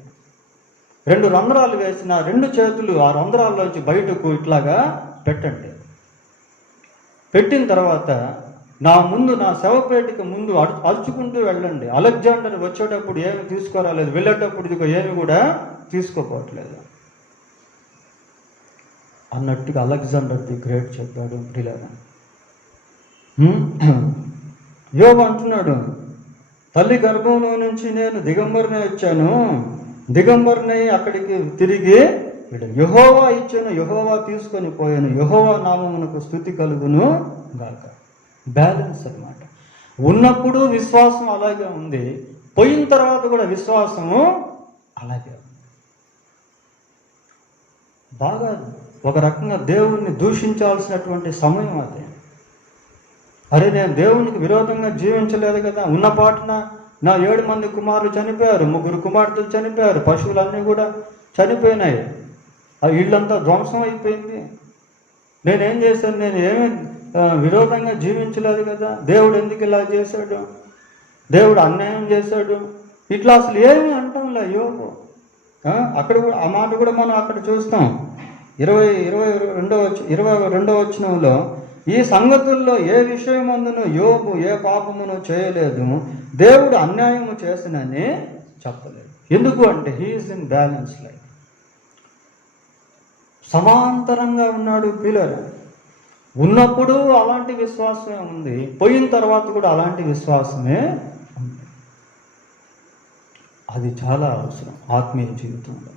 2 రంధ్రాలు వేసిన 2 చేతులు ఆ రంధ్రాల్లోంచి బయటకు ఇట్లాగా పెట్టండి. పెట్టిన తర్వాత నా శవపేటిక ముందు అరుచుకుంటూ వెళ్ళండి. అలెగ్జాండర్ వచ్చేటప్పుడు ఏమి తీసుకురాలేదు, వెళ్ళేటప్పుడు ఇదిగో ఏమి కూడా తీసుకోపోవట్లేదు అన్నట్టుగా అలెగ్జాండర్ ది గ్రేట్ చెప్పాడు. ప్రియులారా, యోబు అంటున్నాడు, తల్లి గర్భంలో నుంచి నేను దిగంబరునై వచ్చాను, దిగంబరునై అక్కడికి తిరిగి యెహోవా ఇచ్చాను, యెహోవా తీసుకొని పోయాను, యెహోవా నామమునకు స్తుతి కలుగును గాక. బ్యాలెన్స్ అన్నమాట. ఉన్నప్పుడు విశ్వాసం అలాగే ఉంది, పోయిన తర్వాత కూడా విశ్వాసము అలాగే ఉంది. బాగా ఒక రకంగా దేవుణ్ణి దూషించాల్సినటువంటి సమయం అది. అరే నేను దేవునికి విరోధంగా జీవించలేదు కదా, ఉన్నపాటున నా 7 మంది కుమారులు చనిపోయారు, 3 కుమార్తెలు చనిపోయారు, పశువులన్నీ కూడా చనిపోయినాయి, ఆ ఇళ్ళంతా ధ్వంసం అయిపోయింది. నేనేం చేశాను? నేను ఏమీ విరోధంగా జీవించలేదు కదా, దేవుడు ఎందుకు ఇలా చేశాడు, దేవుడు అన్యాయం చేశాడు, ఇట్లా అసలు ఏమీ అంటాంలే యోబు. అక్కడ కూడా ఆ మాట కూడా మనం అక్కడ చూస్తాం. 22వ వచనంలో, ఈ సంగతుల్లో ఏ విషయమందును యోబు ఏ పాపమును చేయలేదు, దేవుడు అన్యాయము చేసినని చెప్పలేదు. ఎందుకు అంటే హీఈస్ ఇన్ బ్యాలెన్స్ లైఫ్. సమాంతరంగా ఉన్నాడు. పిల్లలు, ఉన్నప్పుడు అలాంటి విశ్వాసమే ఉంది, పోయిన తర్వాత కూడా అలాంటి విశ్వాసమే ఉంది. అది చాలా అవసరం ఆత్మీయ జీవితంలో.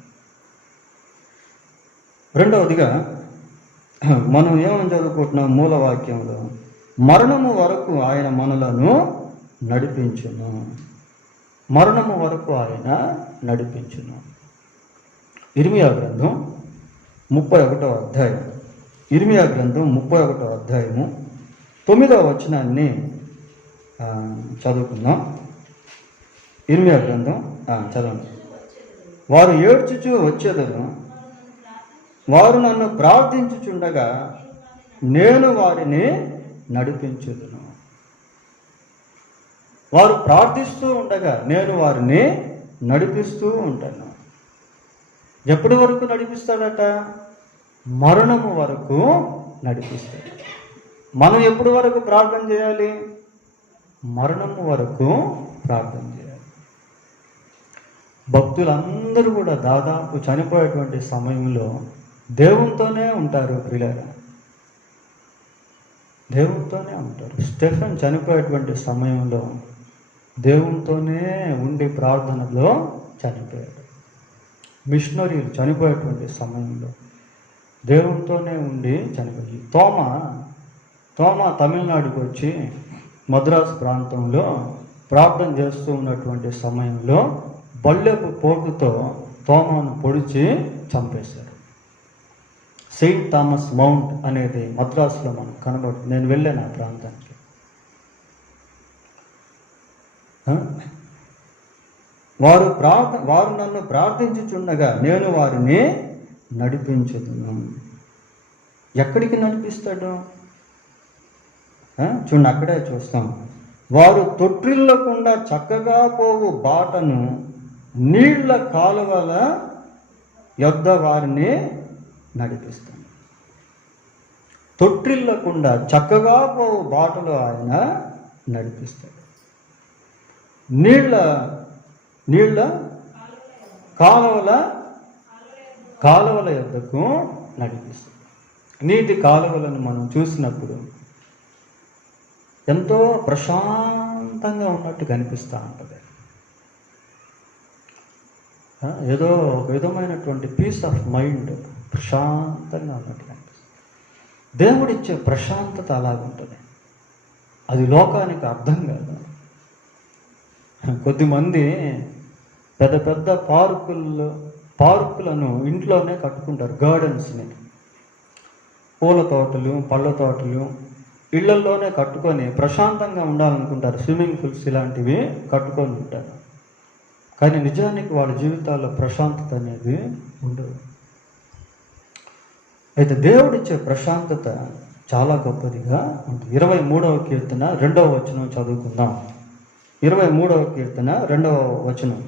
రెండవదిగా మనం ఏమని చదువుకుంటున్నాం మూలవాక్యంలో, మరణము వరకు ఆయన మనలను నడిపించును. మరణము వరకు ఆయన నడిపించును. ఇర్మియా గ్రంథం 31వ అధ్యాయం, ఇర్మియా గ్రంథం 31వ అధ్యాయము 9వ వచనాన్ని చదువుకుందాం. ఇర్మియా గ్రంథం చదవండి. వారు ఏడ్చుచూ వచ్చేదను, వారు నన్ను ప్రార్థించుచుండగా నేను వారిని నడిపించుదును. వారు ప్రార్థిస్తూ ఉండగా నేను వారిని నడిపిస్తూ ఉంటాను. ఎప్పటి వరకు నడిపిస్తాడట? మరణము వరకు నడిపిస్తాడు. మనం ఎప్పటి వరకు ప్రార్థన చేయాలి? మరణము వరకు ప్రార్థన చేయాలి. భక్తులందరూ కూడా దాదాపు చనిపోయేటువంటి సమయంలో దేవునితోనే ఉంటారు ప్రియులారా, దేవునితోనే ఉంటారు. స్టెఫెన్ చనిపోయేటువంటి సమయంలో దేవునితోనే ఉండి ప్రార్థనలో చనిపోయాడు. మిషనరీలు చనిపోయేటువంటి సమయంలో దేవునితోనే ఉండి చనిపోయి, తోమ తమిళనాడుకు వచ్చి మద్రాసు ప్రాంతంలో ప్రార్థన చేస్తూ ఉన్నటువంటి సమయంలో బల్లెపు పోటుతో తోమాను పొడిచి చంపేశారు. సెయింట్ థామస్ మౌంట్ అనేది మద్రాసులో మనకు కనబడుతుంది. నేను వెళ్ళాను ఆ ప్రాంతానికి. వారు నన్ను ప్రార్థించుచుండగా నేను వారిని నడిపించుదును. ఎక్కడికి నడిపిస్తాడు? చూడండి, అక్కడే చూస్తాం. వారు తొట్టిల్లకుండా చక్కగా పోవు బాటను నీళ్ల కాలువల యొద్ద వారిని నడిపిస్తాడు. తొట్టిల్లకుండా చక్కగా పోవు బాటలో ఆయన నడిపిస్తాడు. నీళ్ల కాలువల యొద్దకు నడిపిస్తాడు. నీటి కాలువలను మనం చూసినప్పుడు ఎంతో ప్రశాంతంగా ఉన్నట్టు కనిపిస్తూ ఉంటుంది. ఏదో ఒక విధమైనటువంటి పీస్ ఆఫ్ మైండ్, ప్రశాంతంగా ఉన్నట్టు కనిపిస్తుంది. దేవుడిచ్చే ప్రశాంతత అలాగుంటుంది. అది లోకానికి అర్థం కాదు. కొద్దిమంది పెద్ద పెద్ద పార్కులను ఇంట్లోనే కట్టుకుంటారు. గార్డెన్స్ని, పూల తోటలు, పళ్ళ తోటలు ఇళ్లల్లోనే కట్టుకొని ప్రశాంతంగా ఉండాలనుకుంటారు. స్విమ్మింగ్ పూల్స్ ఇలాంటివి కట్టుకొని ఉంటారు. కానీ నిజానికి వాళ్ళ జీవితాల్లో ప్రశాంతత అనేది ఉండదు. అయితే దేవుడిచ్చే ప్రశాంతత చాలా గొప్పదిగా ఉంటుంది. 23వ కీర్తన 2వ వచనం చదువుకుందాం. 23వ కీర్తన 2వ వచనం.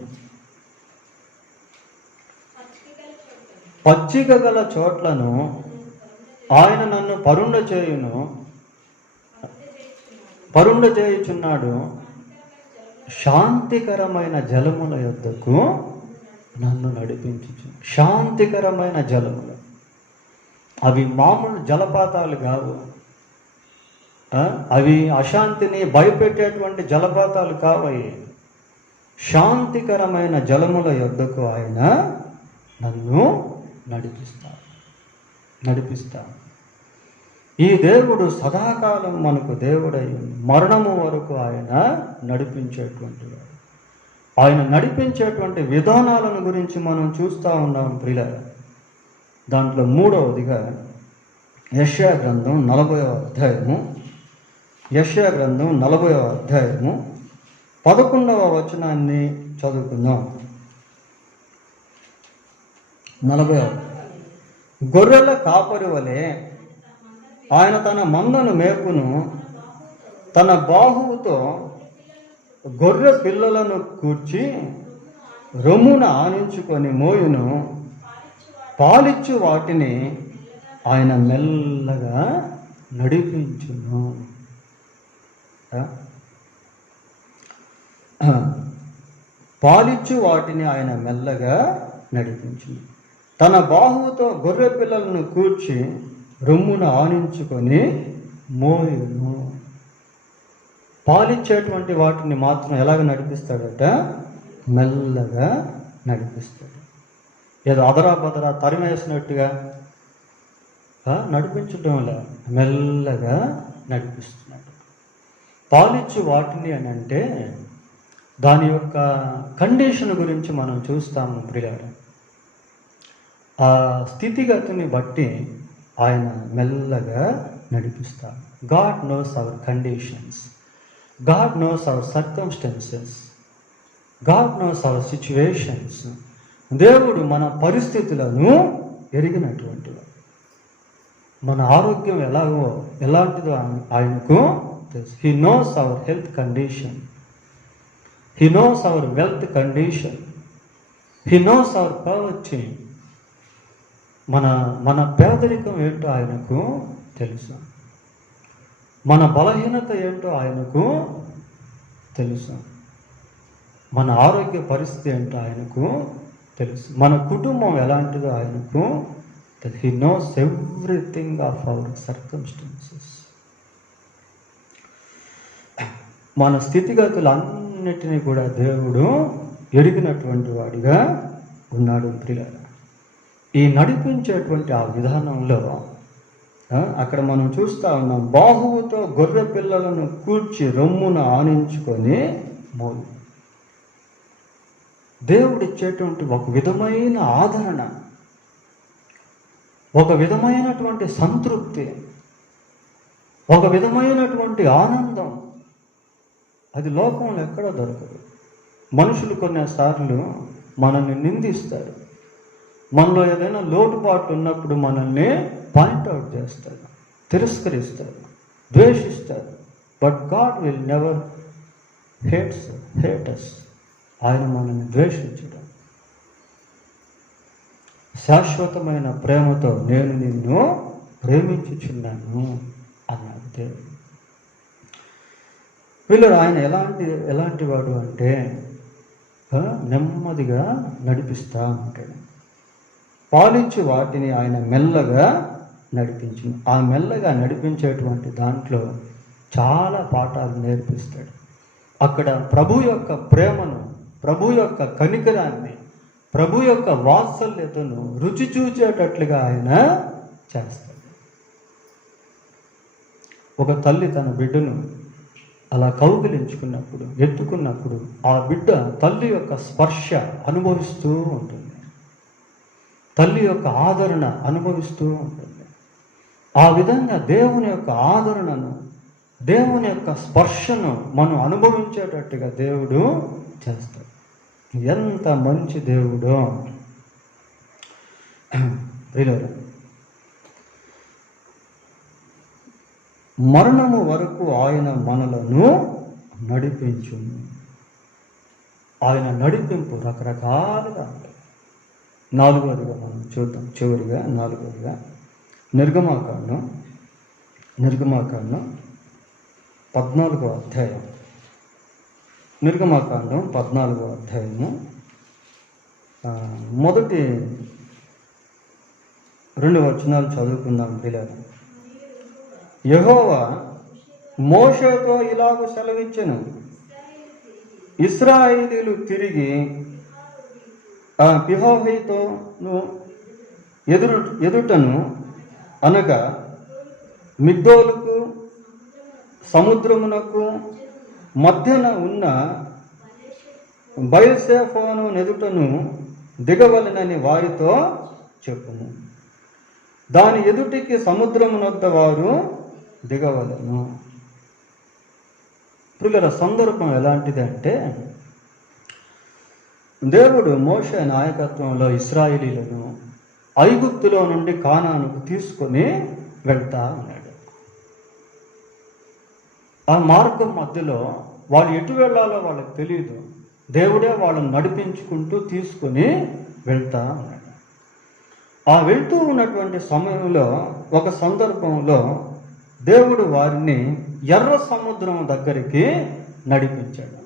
పచ్చిక గల చోట్లను ఆయన నన్ను పరుండ చేయుచున్నాడు, శాంతికరమైన జలముల యొద్దకు నన్ను నడిపించుచు. శాంతికరమైన జలములు, అవి మామూలు జలపాతాలు కావు. అవి అశాంతిని భయపెట్టేటువంటి జలపాతాలు కావయి. శాంతికరమైన జలముల యొద్దకు ఆయన నన్ను నడిపిస్తాడు. ఈ దేవుడు సదాకాలం మనకు దేవుడై మరణము వరకు ఆయన నడిపించేటువంటి వాడు. ఆయన నడిపించేటువంటి విధానాలను గురించి మనం చూస్తూ ఉన్నాం ప్రియులారా. దాంట్లో 3వదిగా యెషయా గ్రంథం 40వ అధ్యాయము, యెషయా గ్రంథం 40వ అధ్యాయము 11వ వచనాన్ని చదువుకుందాం. 40వ. గొర్రెల కాపరి వలె ఆయన తన మందను మేపును, తన బాహువుతో గొర్రె పిల్లలను కూర్చి రొమ్మున ఆనించుకొని మోయును, పాలిచ్చు వాటిని ఆయన మెల్లగా నడిపించును. పాలిచ్చు వాటిని ఆయన మెల్లగా నడిపించును, తన బాహువుతో గొర్రె పిల్లలను కూర్చి రొమ్మున ఆనించుకొని మోయును. పాలిచ్చేటువంటి వాటిని మాత్రం ఎలాగ నడిపిస్తాడట? మెల్లగా నడిపిస్తాడు. ఏదో అదరా బదరా తరిమేసినట్టుగా నడిపించడంలో మెల్లగా నడిపిస్తున్నాడు. పాలిచ్చు వాటిని అని అంటే దాని యొక్క కండిషన్ గురించి మనం చూస్తాము ప్రియులారా. ఆ స్థితిగతిని బట్టి ఆయన మెల్లగా నడిపిస్తాడు. God knows hour conditions, God knows hour circumstances, God knows hour situations. దేవుడు మన పరిస్థితులను ఎరిగినటువంటి, మన ఆరోగ్యం ఎలాంటిదో ఆయనకు తెలుసు. He knows our health condition, he knows hour wealth condition, he knows hour poverty. మన పేదరికం ఏంటో ఆయనకు తెలుసు, మన బలహీనత ఏంటో ఆయనకు తెలుసు, మన ఆరోగ్య పరిస్థితి ఏంటో ఆయనకు తెలుసు, మన కుటుంబం ఎలాంటిదో ఆయనకు తెలుసు. He knows everything of our circumstances. మన స్థితిగతులన్నిటినీ కూడా దేవుడు ఎరిగినటువంటి వాడిగా ఉన్నాడు ప్రియులారా. ఈ నడిపించేటువంటి ఆ విధానంలో అక్కడ మనం చూస్తూ ఉన్నాం, బాహువుతో గొర్రె పిల్లలను కూర్చి రొమ్మున ఆనించుకొని మోగు. దేవుడిచ్చేటువంటి ఒక విధమైన ఆదరణ, ఒక విధమైనటువంటి సంతృప్తి, ఒక విధమైనటువంటి ఆనందం, అది లోకంలో ఎక్కడా దొరకదు. మనుషులు కొన్నిసార్లు మనల్ని నిందిస్తారు, మనలో ఏదైనా లోటుపాట్లు ఉన్నప్పుడు మనల్ని పాయింట్అవుట్ చేస్తారు, తిరస్కరిస్తారు, ద్వేషిస్తారు. But God will never hate us. ఆయన మనల్ని ద్వేషించడం, శాశ్వతమైన ప్రేమతో నేను నిన్ను ప్రేమించుచున్నాను అన్నాడు దేవుడు. వీళ్ళు ఆయన ఎలాంటి వాడు అంటే నెమ్మదిగా నడిపిస్తా ఉంటాడు. పాలించి వాటిని ఆయన మెల్లగా నడిపించింది. ఆ మెల్లగా నడిపించేటువంటి దాంట్లో చాలా పాఠాలు నేర్పిస్తాడు. అక్కడ ప్రభు యొక్క ప్రేమను, ప్రభు యొక్క కనికరాన్ని, ప్రభు యొక్క వాత్సల్యతను రుచి చూచేటట్లుగా ఆయన చేస్తాడు. ఒక తల్లి తన బిడ్డను అలా కౌగిలించుకున్నప్పుడు, ఎత్తుకున్నప్పుడు ఆ బిడ్డ తల్లి యొక్క స్పర్శ అనుభవిస్తూ ఉంటుంది, తల్లి యొక్క ఆదరణ అనుభవిస్తూ ఉంటుంది. ఆ విధంగా దేవుని యొక్క ఆదరణను, దేవుని యొక్క స్పర్శను మనం అనుభవించేటట్టుగా దేవుడు చేస్తాడు. ఎంత మంచి దేవుడో ప్రియులారా. మరణము వరకు ఆయన మనలను నడిపించును. ఆయన నడిపింపు రకరకాలుగా ఉంటాయి. నాలుగవదిగా మనం చూద్దాం. చివరిగా నాలుగవదిగా నిర్గమాకాండం 14వ అధ్యాయం. నిర్గమాకాండం 14వ అధ్యాయము మొదటి 2 వచనాలు చదువుకుందాం పిల్లలు. యెహోవా మోషేతో ఇలాగ సెలవిచ్చెను, ఇశ్రాయేలీయులు తిరిగి పిహోహీతోను ఎదుటను అనగా మిగ్దోలుకు సముద్రమునకు మధ్యన ఉన్న బయల్సెఫోను ఎదుటను దిగవలెనని వారితో చెప్పుము. దాని ఎదుటికి సముద్రమునొద్ద వారు దిగవలెను. ప్రియుల సందర్భం ఎలాంటిది అంటే, దేవుడు మోషే నాయకత్వంలో ఇశ్రాయేలీయులను ఐగుప్తులో నుండి కానానుకు తీసుకొని వెళ్తా ఉన్నాడు. ఆ మార్గం మధ్యలో వాళ్ళు ఎటు వెళ్ళాలో వాళ్ళకి తెలియదు. దేవుడే వాళ్ళని నడిపించుకుంటూ తీసుకొని వెళ్తా ఉన్నాడు. ఆ వెళ్తూ ఉన్నటువంటి సమయంలో ఒక సందర్భంలో దేవుడు వారిని ఎర్ర సముద్రం దగ్గరికి నడిపించాడు.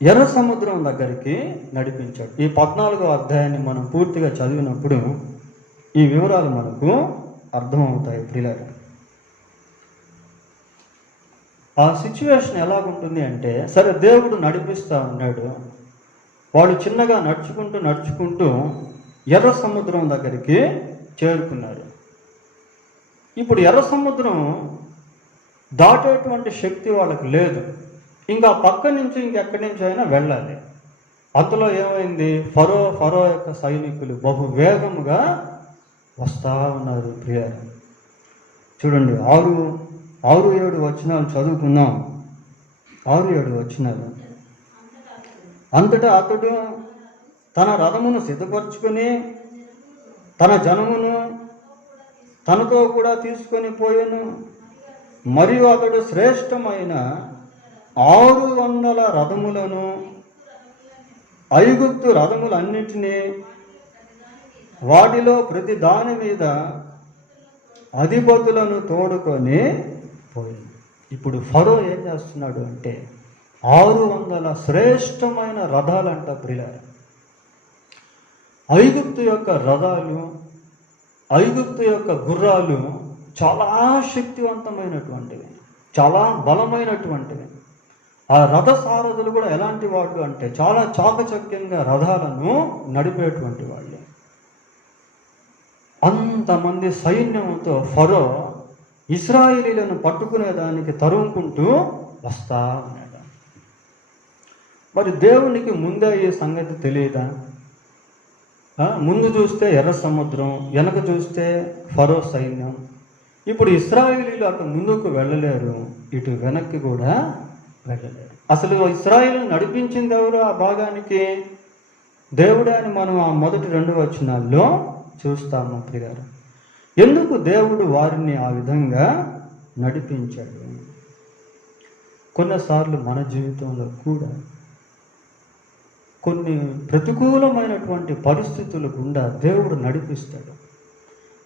ఎర్ర సముద్రం దగ్గరికి నడిపించాడు. ఈ 14వ అధ్యాయాన్ని మనం పూర్తిగా చదివినప్పుడు ఈ వివరాలు మనకు అర్థమవుతాయి ప్రియులారా. ఆ సిచ్యువేషన్ ఎలాగుంటుంది అంటే, సరే దేవుడు నడిపిస్తూ ఉన్నాడు, వాళ్ళు చిన్నగా నడుచుకుంటూ ఎర్ర సముద్రం దగ్గరికి చేరుకున్నారు. ఇప్పుడు ఎర్ర సముద్రం దాటేటువంటి శక్తి వాళ్ళకి లేదు. ఇంకా పక్క నుంచి ఇంకెక్కడి నుంచి అయినా వెళ్ళాలి. అంతలో ఏమైంది, ఫరో యొక్క సైనికులు బహు వేగముగా వస్తూ ఉన్నారు. ప్రియారు చూడండి, 6-7 వచనాలు చదువుకుందాం. 6-7 వచనాలు. అంతటా అతడు తన రథమును సిద్ధపరచుకొని తన జనమును తనతో కూడా తీసుకొని పోయాను. మరియు అతడు శ్రేష్టమైన 600 రథములను ఐగుప్తు రథములన్నిటినీ వాటిలో ప్రతి దాని మీద అధిపతులను తోడుకొని పోయింది. ఇప్పుడు ఫరో ఏం చేస్తున్నాడు అంటే 600 శ్రేష్టమైన రథాలంట ప్రియులారా. ఐగుప్తు యొక్క రథాలు, ఐగుప్తు యొక్క గుర్రాలు చాలా శక్తివంతమైనటువంటివి, చాలా బలమైనటువంటివి. ఆ రథ సారథులు కూడా ఎలాంటి వాళ్ళు అంటే చాలా చాకచక్యంగా రథాలను నడిపేటువంటి వాళ్ళు. అంతమంది సైన్యంతో ఫరో ఇశ్రాయేలీలను పట్టుకునేదానికి తరుముకుంటూ వస్తా ఉన్నాడు. మరి దేవునికి ముందే ఈ సంగతి తెలియదా? ముందు చూస్తే ఎర్ర సముద్రం, వెనక చూస్తే ఫరో సైన్యం. ఇప్పుడు ఇశ్రాయేలీలు అటు ముందుకు వెళ్ళలేరు, ఇటు వెనక్కి కూడా వెళ్ళలేరు. అసలు ఇశ్రాయేలును నడిపించింది ఎవరు ఆ భాగానికి? దేవుడే అని మనం ఆ మొదటి 2 వచనాల్లో చూస్తాము ప్రియారా. ఎందుకు దేవుడు వారిని ఆ విధంగా నడిపించాడు? కొన్నిసార్లు మన జీవితంలో కూడా కొన్ని ప్రతికూలమైనటువంటి పరిస్థితులు గుండా దేవుడు నడిపిస్తాడు.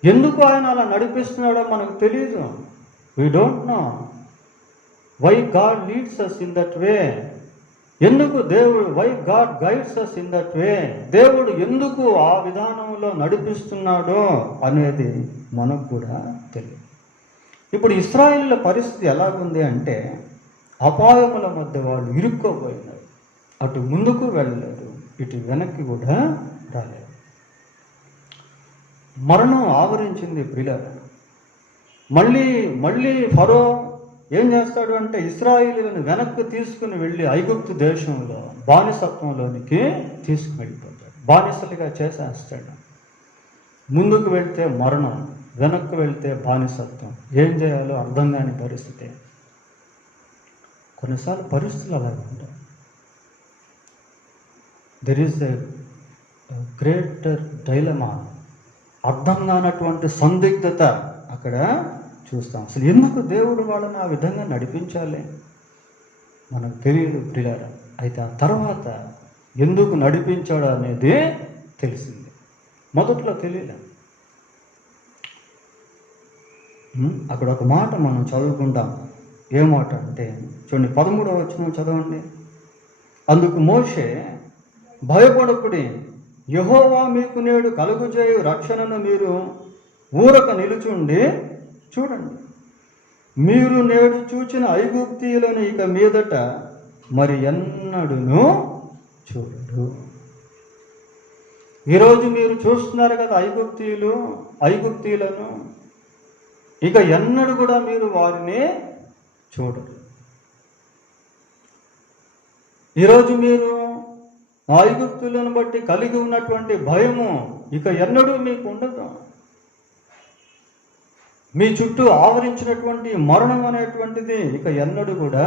ఎందుకు ఆయన అలా నడిపిస్తున్నాడో మనకు తెలియదు. We don't know why God leads us in that way. ఎందుకు దేవుడు, why God guides us in that way, దేవుడు ఎందుకు ఆ విధానంలో నడిపిస్తున్నాడో అనేది మనకు కూడా తెలియదు. ఇప్పుడు ఇశ్రాయేలీయుల పరిస్థితి ఎలాగుంది అంటే అపాయముల మధ్య వాళ్ళు ఇరుక్కోబోయినారు. అటు ముందుకు వెళ్ళలేరు, ఇటు వెనక్కి కూడా రాలేదు. మరణం ఆవరించింది ప్రియులారా. మళ్ళీ ఫరో ఏం చేస్తాడు అంటే ఇశ్రాయేలీయులను వెనక్కి తీసుకుని వెళ్ళి ఐగుప్తు దేశంలో బానిసత్వంలోనికి తీసుకుని వెళ్ళిపోతాడు, బానిసలుగా చేసేస్తాడు. ముందుకు వెళ్తే మరణం, వెనక్కి వెళ్తే బానిసత్వం. ఏం చేయాలో అర్థం కాని పరిస్థితి. కొన్నిసార్లు పరిస్థితులు అలాగే ఉంటాయి. There is a greater dilemma, అర్థం కానటువంటి సందిగ్ధత అక్కడ చూస్తాం. అసలు ఎందుకు దేవుడు వాళ్ళని ఆ విధంగా నడిపించాలి మనకు తెలియదు ప్రియులారా. అయితే ఆ తర్వాత ఎందుకు నడిపించాడు అనేది తెలిసింది. మొదట్లో తెలియలే. అక్కడ ఒక మాట మనం చదువుకుంటాం. ఏ మాట అంటే చూడండి, 13వ వచనం చదవండి. అందుకు మోషే, భయపడకుడి, యెహోవా మీకు నేడు కలుగుచేయు రక్షణను మీరు ఊరక నిలుచుండి చూడండి. మీరు నేడు చూచిన ఐగుప్తీయులను ఇక మీదట మరి ఎన్నడూను చూడరు. ఈరోజు మీరు చూస్తున్నారు కదా ఐగుప్తీయులను, ఇక ఎన్నడూ కూడా మీరు వారిని చూడరు. ఈరోజు మీరు ఐగుప్తులను బట్టి కలిగి ఉన్నటువంటి భయము ఇక ఎన్నడూ మీకు ఉండదు. మీ చుట్టూ ఆవరించినటువంటి మరణం అనేటువంటిది ఇక ఎన్నడూ కూడా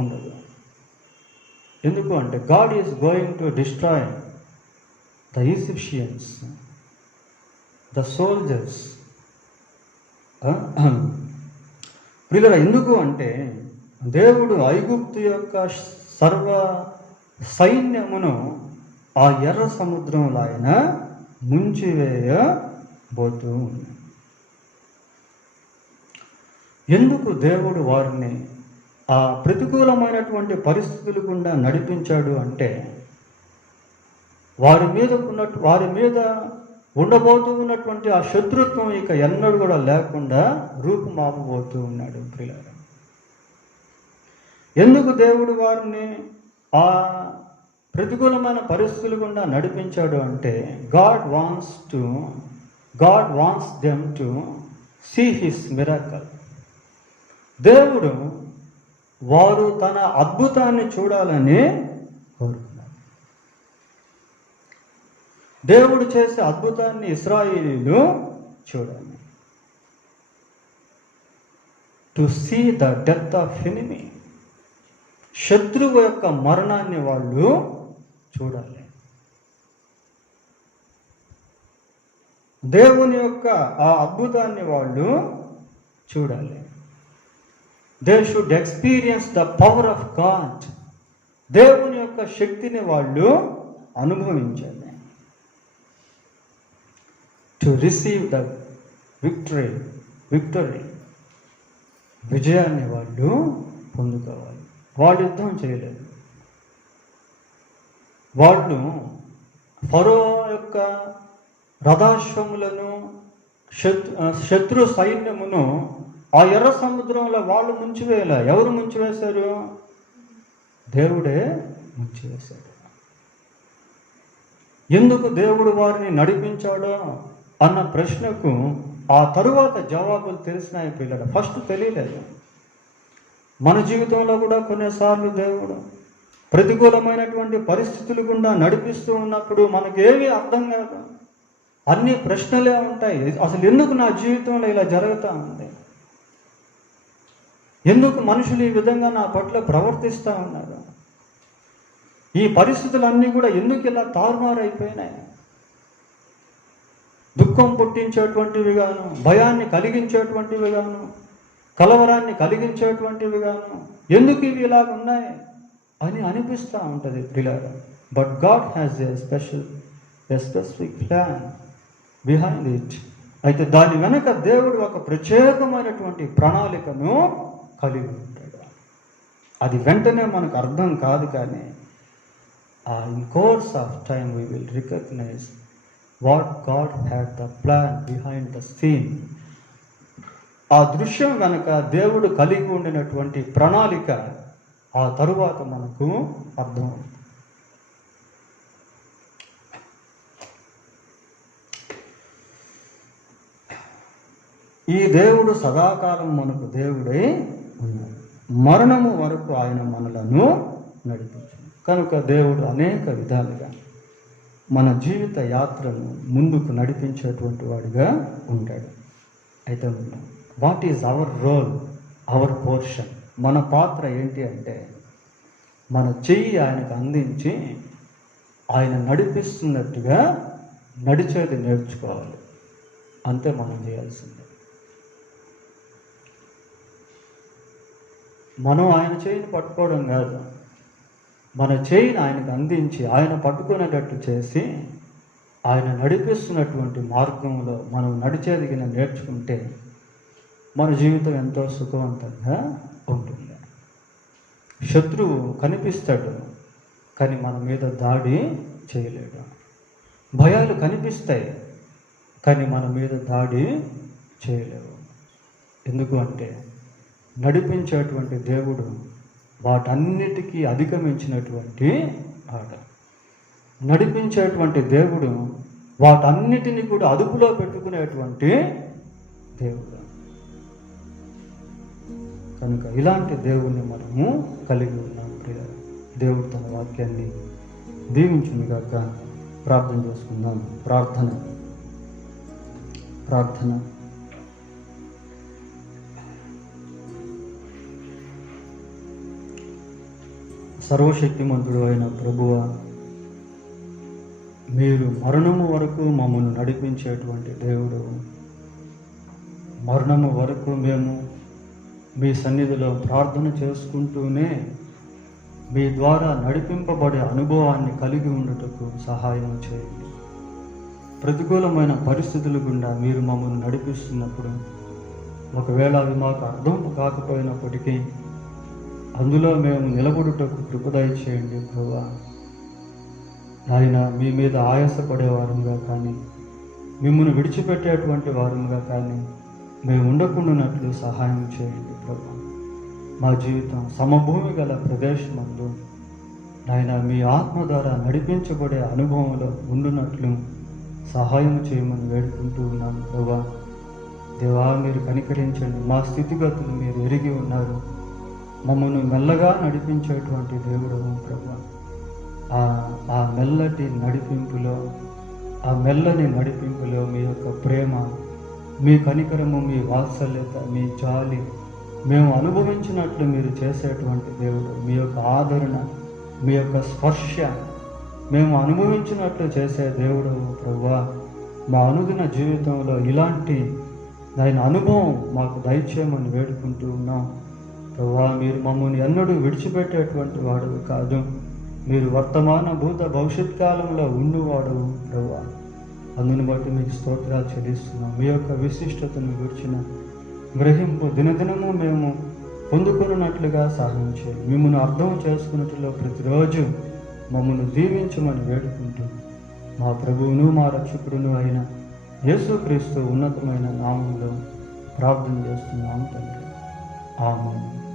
ఉండదు. ఎందుకు అంటే God is going to destroy the Egyptians, the soldiers. ప్రియులారా, ఎందుకు అంటే దేవుడు ఐగుప్తు యొక్క సర్వ సైన్యమును ఆ ఎర్ర సముద్రంలో ఆయన ముంచివేయబోతూ ఉన్నాడు. ఎందుకు దేవుడు వారిని ఆ ప్రతికూలమైనటువంటి పరిస్థితులు గుండా నడిపించాడు అంటే వారి మీద ఉండబోతూ ఉన్నటువంటి ఆ శత్రుత్వం ఇక ఎన్నడూ కూడా లేకుండా రూపుమాపబోతూ ఉన్నాడు ప్రియులారా. ఎందుకు దేవుడు వారిని ఆ ప్రతికూలమైన పరిస్థితుల గుండా నడిపించాడు అంటే God wants them to see his miracle. దేవుడు వారు తన అద్భుతాన్ని చూడాలని కోరుకున్నారు. దేవుడు చేసే అద్భుతాన్ని ఇశ్రాయేలీయులు చూడాలి. To see the death of enemy, శత్రువు యొక్క మరణాన్ని వాళ్ళు చూడాలి. దేవుని యొక్క ఆ అద్భుతాన్ని వాళ్ళు చూడాలి. They should experience the power of God. దేవుని యొక్క శక్తిని వాళ్ళు అనుభవించాలి. టు రిసీవ్ ద విక్టరీ, విజయాన్ని వాళ్ళు పొందుకోవాలి. వాళ్ళు యుద్ధం చేయలేదు. వాళ్ళు ఫరో యొక్క రథాశ్వములను శత్రు సైన్యమును ఆ ఎర్ర సముద్రంలో వాళ్ళు ముంచివేయాలి. ఎవరు ముంచివేశారు? దేవుడే ముంచివేశాడు. ఎందుకు దేవుడు వారిని నడిపించాడో అన్న ప్రశ్నకు ఆ తరువాత జవాబులు తెలిసినాయి పిల్లలు. ఫస్ట్ తెలియలేదు. మన జీవితంలో కూడా కొన్నిసార్లు దేవుడు ప్రతికూలమైనటువంటి పరిస్థితులు గుండా నడిపిస్తూ ఉన్నప్పుడు మనకేమీ అర్థం కాదు. అన్ని ప్రశ్నలే ఉంటాయి. అసలు ఎందుకు నా జీవితంలో ఇలా జరుగుతూ ఉంది? ఎందుకు మనుషులు ఈ విధంగా నా పట్ల ప్రవర్తిస్తూ ఉన్నారు? ఈ పరిస్థితులన్నీ కూడా ఎందుకు ఇలా తారుమారైపోయినాయి? దుఃఖం పుట్టించేటువంటివి గాను, భయాన్ని కలిగించేటువంటివి గాను, కలవరాన్ని కలిగించేటువంటివి గాను, ఎందుకు ఇవి ఇలా ఉన్నాయి అని అనిపిస్తూ ఉంటుంది పిల్లలు. But God has a specific plan behind it. అయితే దాని వెనక దేవుడు ఒక ప్రత్యేకమైనటువంటి ప్రణాళికను కలిగి ఉంటాడు. అది వెంటనే మనకు అర్థం కాదు, కానీ in course of time we will recognize what God had the plan behind the scene. ఆ దృశ్యం కనుక దేవుడు కలిగి ఉండినటువంటి ప్రణాళిక ఆ తరువాత మనకు అర్థం. ఈ దేవుడు సదాకాలం మనకు దేవుడై ఉన్నాడు. మరణము వరకు ఆయన మనలను నడిపించాడు. కనుక దేవుడు అనేక విధాలుగా మన జీవిత యాత్రను ముందుకు నడిపించేటువంటి వాడిగా ఉంటాడు. అయితే what is our role, our portion? మన పాత్ర ఏంటి అంటే మన చెయ్యి ఆయనకు అందించి ఆయన నడిపిస్తున్నట్టుగా నడిచేది నేర్చుకోవాలి. అంతే మనం చేయాల్సిందే. మనం ఆయన చేయిని పట్టుకోవడం కాదు, మన చేయిని ఆయనకు అందించి ఆయన పట్టుకునేటట్టు చేసి ఆయన నడిపిస్తున్నటువంటి మార్గంలో మనం నడిచేదిగిన నేర్చుకుంటే మన జీవితం ఎంతో సుఖవంతంగా ఉంటుంది. శత్రువు కనిపిస్తాడు, కానీ మన మీద దాడి చేయలేడు. భయాలు కనిపిస్తాయి, కానీ మన మీద దాడి చేయలేవు. ఎందుకు అంటే నడిపించేటువంటి దేవుడు వాటన్నిటికీ అధిగమించినటువంటి ఆట. నడిపించేటువంటి దేవుడు వాటన్నిటిని కూడా అదుపులో పెట్టుకునేటువంటి దేవుడు. కనుక ఇలాంటి దేవుణ్ణి మనము కలిగి ఉన్నాం ప్రియ. దేవుడు తన వాక్యాన్ని దీవించునుగాక. ప్రార్థన చేసుకుందాం. ప్రార్థన. సర్వశక్తిమంతుడు అయిన ప్రభువా, మీరు మరణము వరకు మమ్మల్ని నడిపించేటువంటి దేవుడు. మరణము వరకు మేము మీ సన్నిధిలో ప్రార్థన చేసుకుంటూనే మీ ద్వారా నడిపింపబడే అనుభవాన్ని కలిగి ఉండుటకు సహాయం చేయండి. ప్రతికూలమైన పరిస్థితుల గుండా మీరు మమ్మల్ని నడిపిస్తున్నప్పుడు ఒకవేళ అవి మాకు అర్థం కాకపోయినప్పటికీ అందులో మేము నిలబడుటకు కృపదయ చేయండి ప్రభువా. ఆయన మీ మీద ఆయాసపడే వారంగా కానీ మిమ్మల్ని విడిచిపెట్టేటువంటి వారంగా కానీ మేము ఉండకుండానట్లు సహాయం చేయండి ప్రభు. మా జీవితం సమభూమి గల ప్రదేశమందు నాయన మీ ఆత్మ ద్వారా నడిపించబడే అనుభవంలో ఉండునట్లు సహాయం చేయమని వేడుకుంటూ ఉన్నాను ప్రభా. దేవా, మీరు కనికరించండి. మా స్థితిగతులు మీరు ఎరిగి ఉన్నారు. మమ్మల్ని మెల్లగా నడిపించేటువంటి దేవుడు ప్రభా. ఆ మెల్లటి నడిపింపులో, ఆ మెల్లని నడిపింపులో మీ యొక్క ప్రేమ, మీ కనికరము, మీ వాత్సల్యత, మీ జాలి మేము అనుభవించినట్లు మీరు చేసేటువంటి దేవుడు. మీ యొక్క ఆదరణ, మీ యొక్క స్పర్శ మేము అనుభవించినట్లు చేసే దేవుడు ప్రభువా. మా అనుదిన జీవితంలో ఇలాంటి దాని అనుభవం మాకు దయచేయమని వేడుకుంటూ ఉన్నాం ప్రభువా. మీరు మమ్మల్ని ఎన్నడూ విడిచిపెట్టేటువంటి వాడు కాదు. మీరు వర్తమాన భూత భవిష్యత్ కాలంలో ఉండువాడు ప్రభువా. అందుని బట్టి మీకు స్తోత్రాలు చెల్లిస్తున్నాం. మీ యొక్క విశిష్టతను గురించిన గ్రహింపు దినదినము మేము పొందుకున్నట్లుగా సహాయం చేయండి. మిమ్మల్ని అర్థం చేసుకున్నట్లో ప్రతిరోజు మమ్మల్ని దీవించమని వేడుకుంటూ మా ప్రభువును మా రక్షకుడును అయిన యేసుక్రీస్తు ఉన్నతమైన నామంలో ప్రార్థన చేస్తున్నాం తండ్రి. ఆమేన్.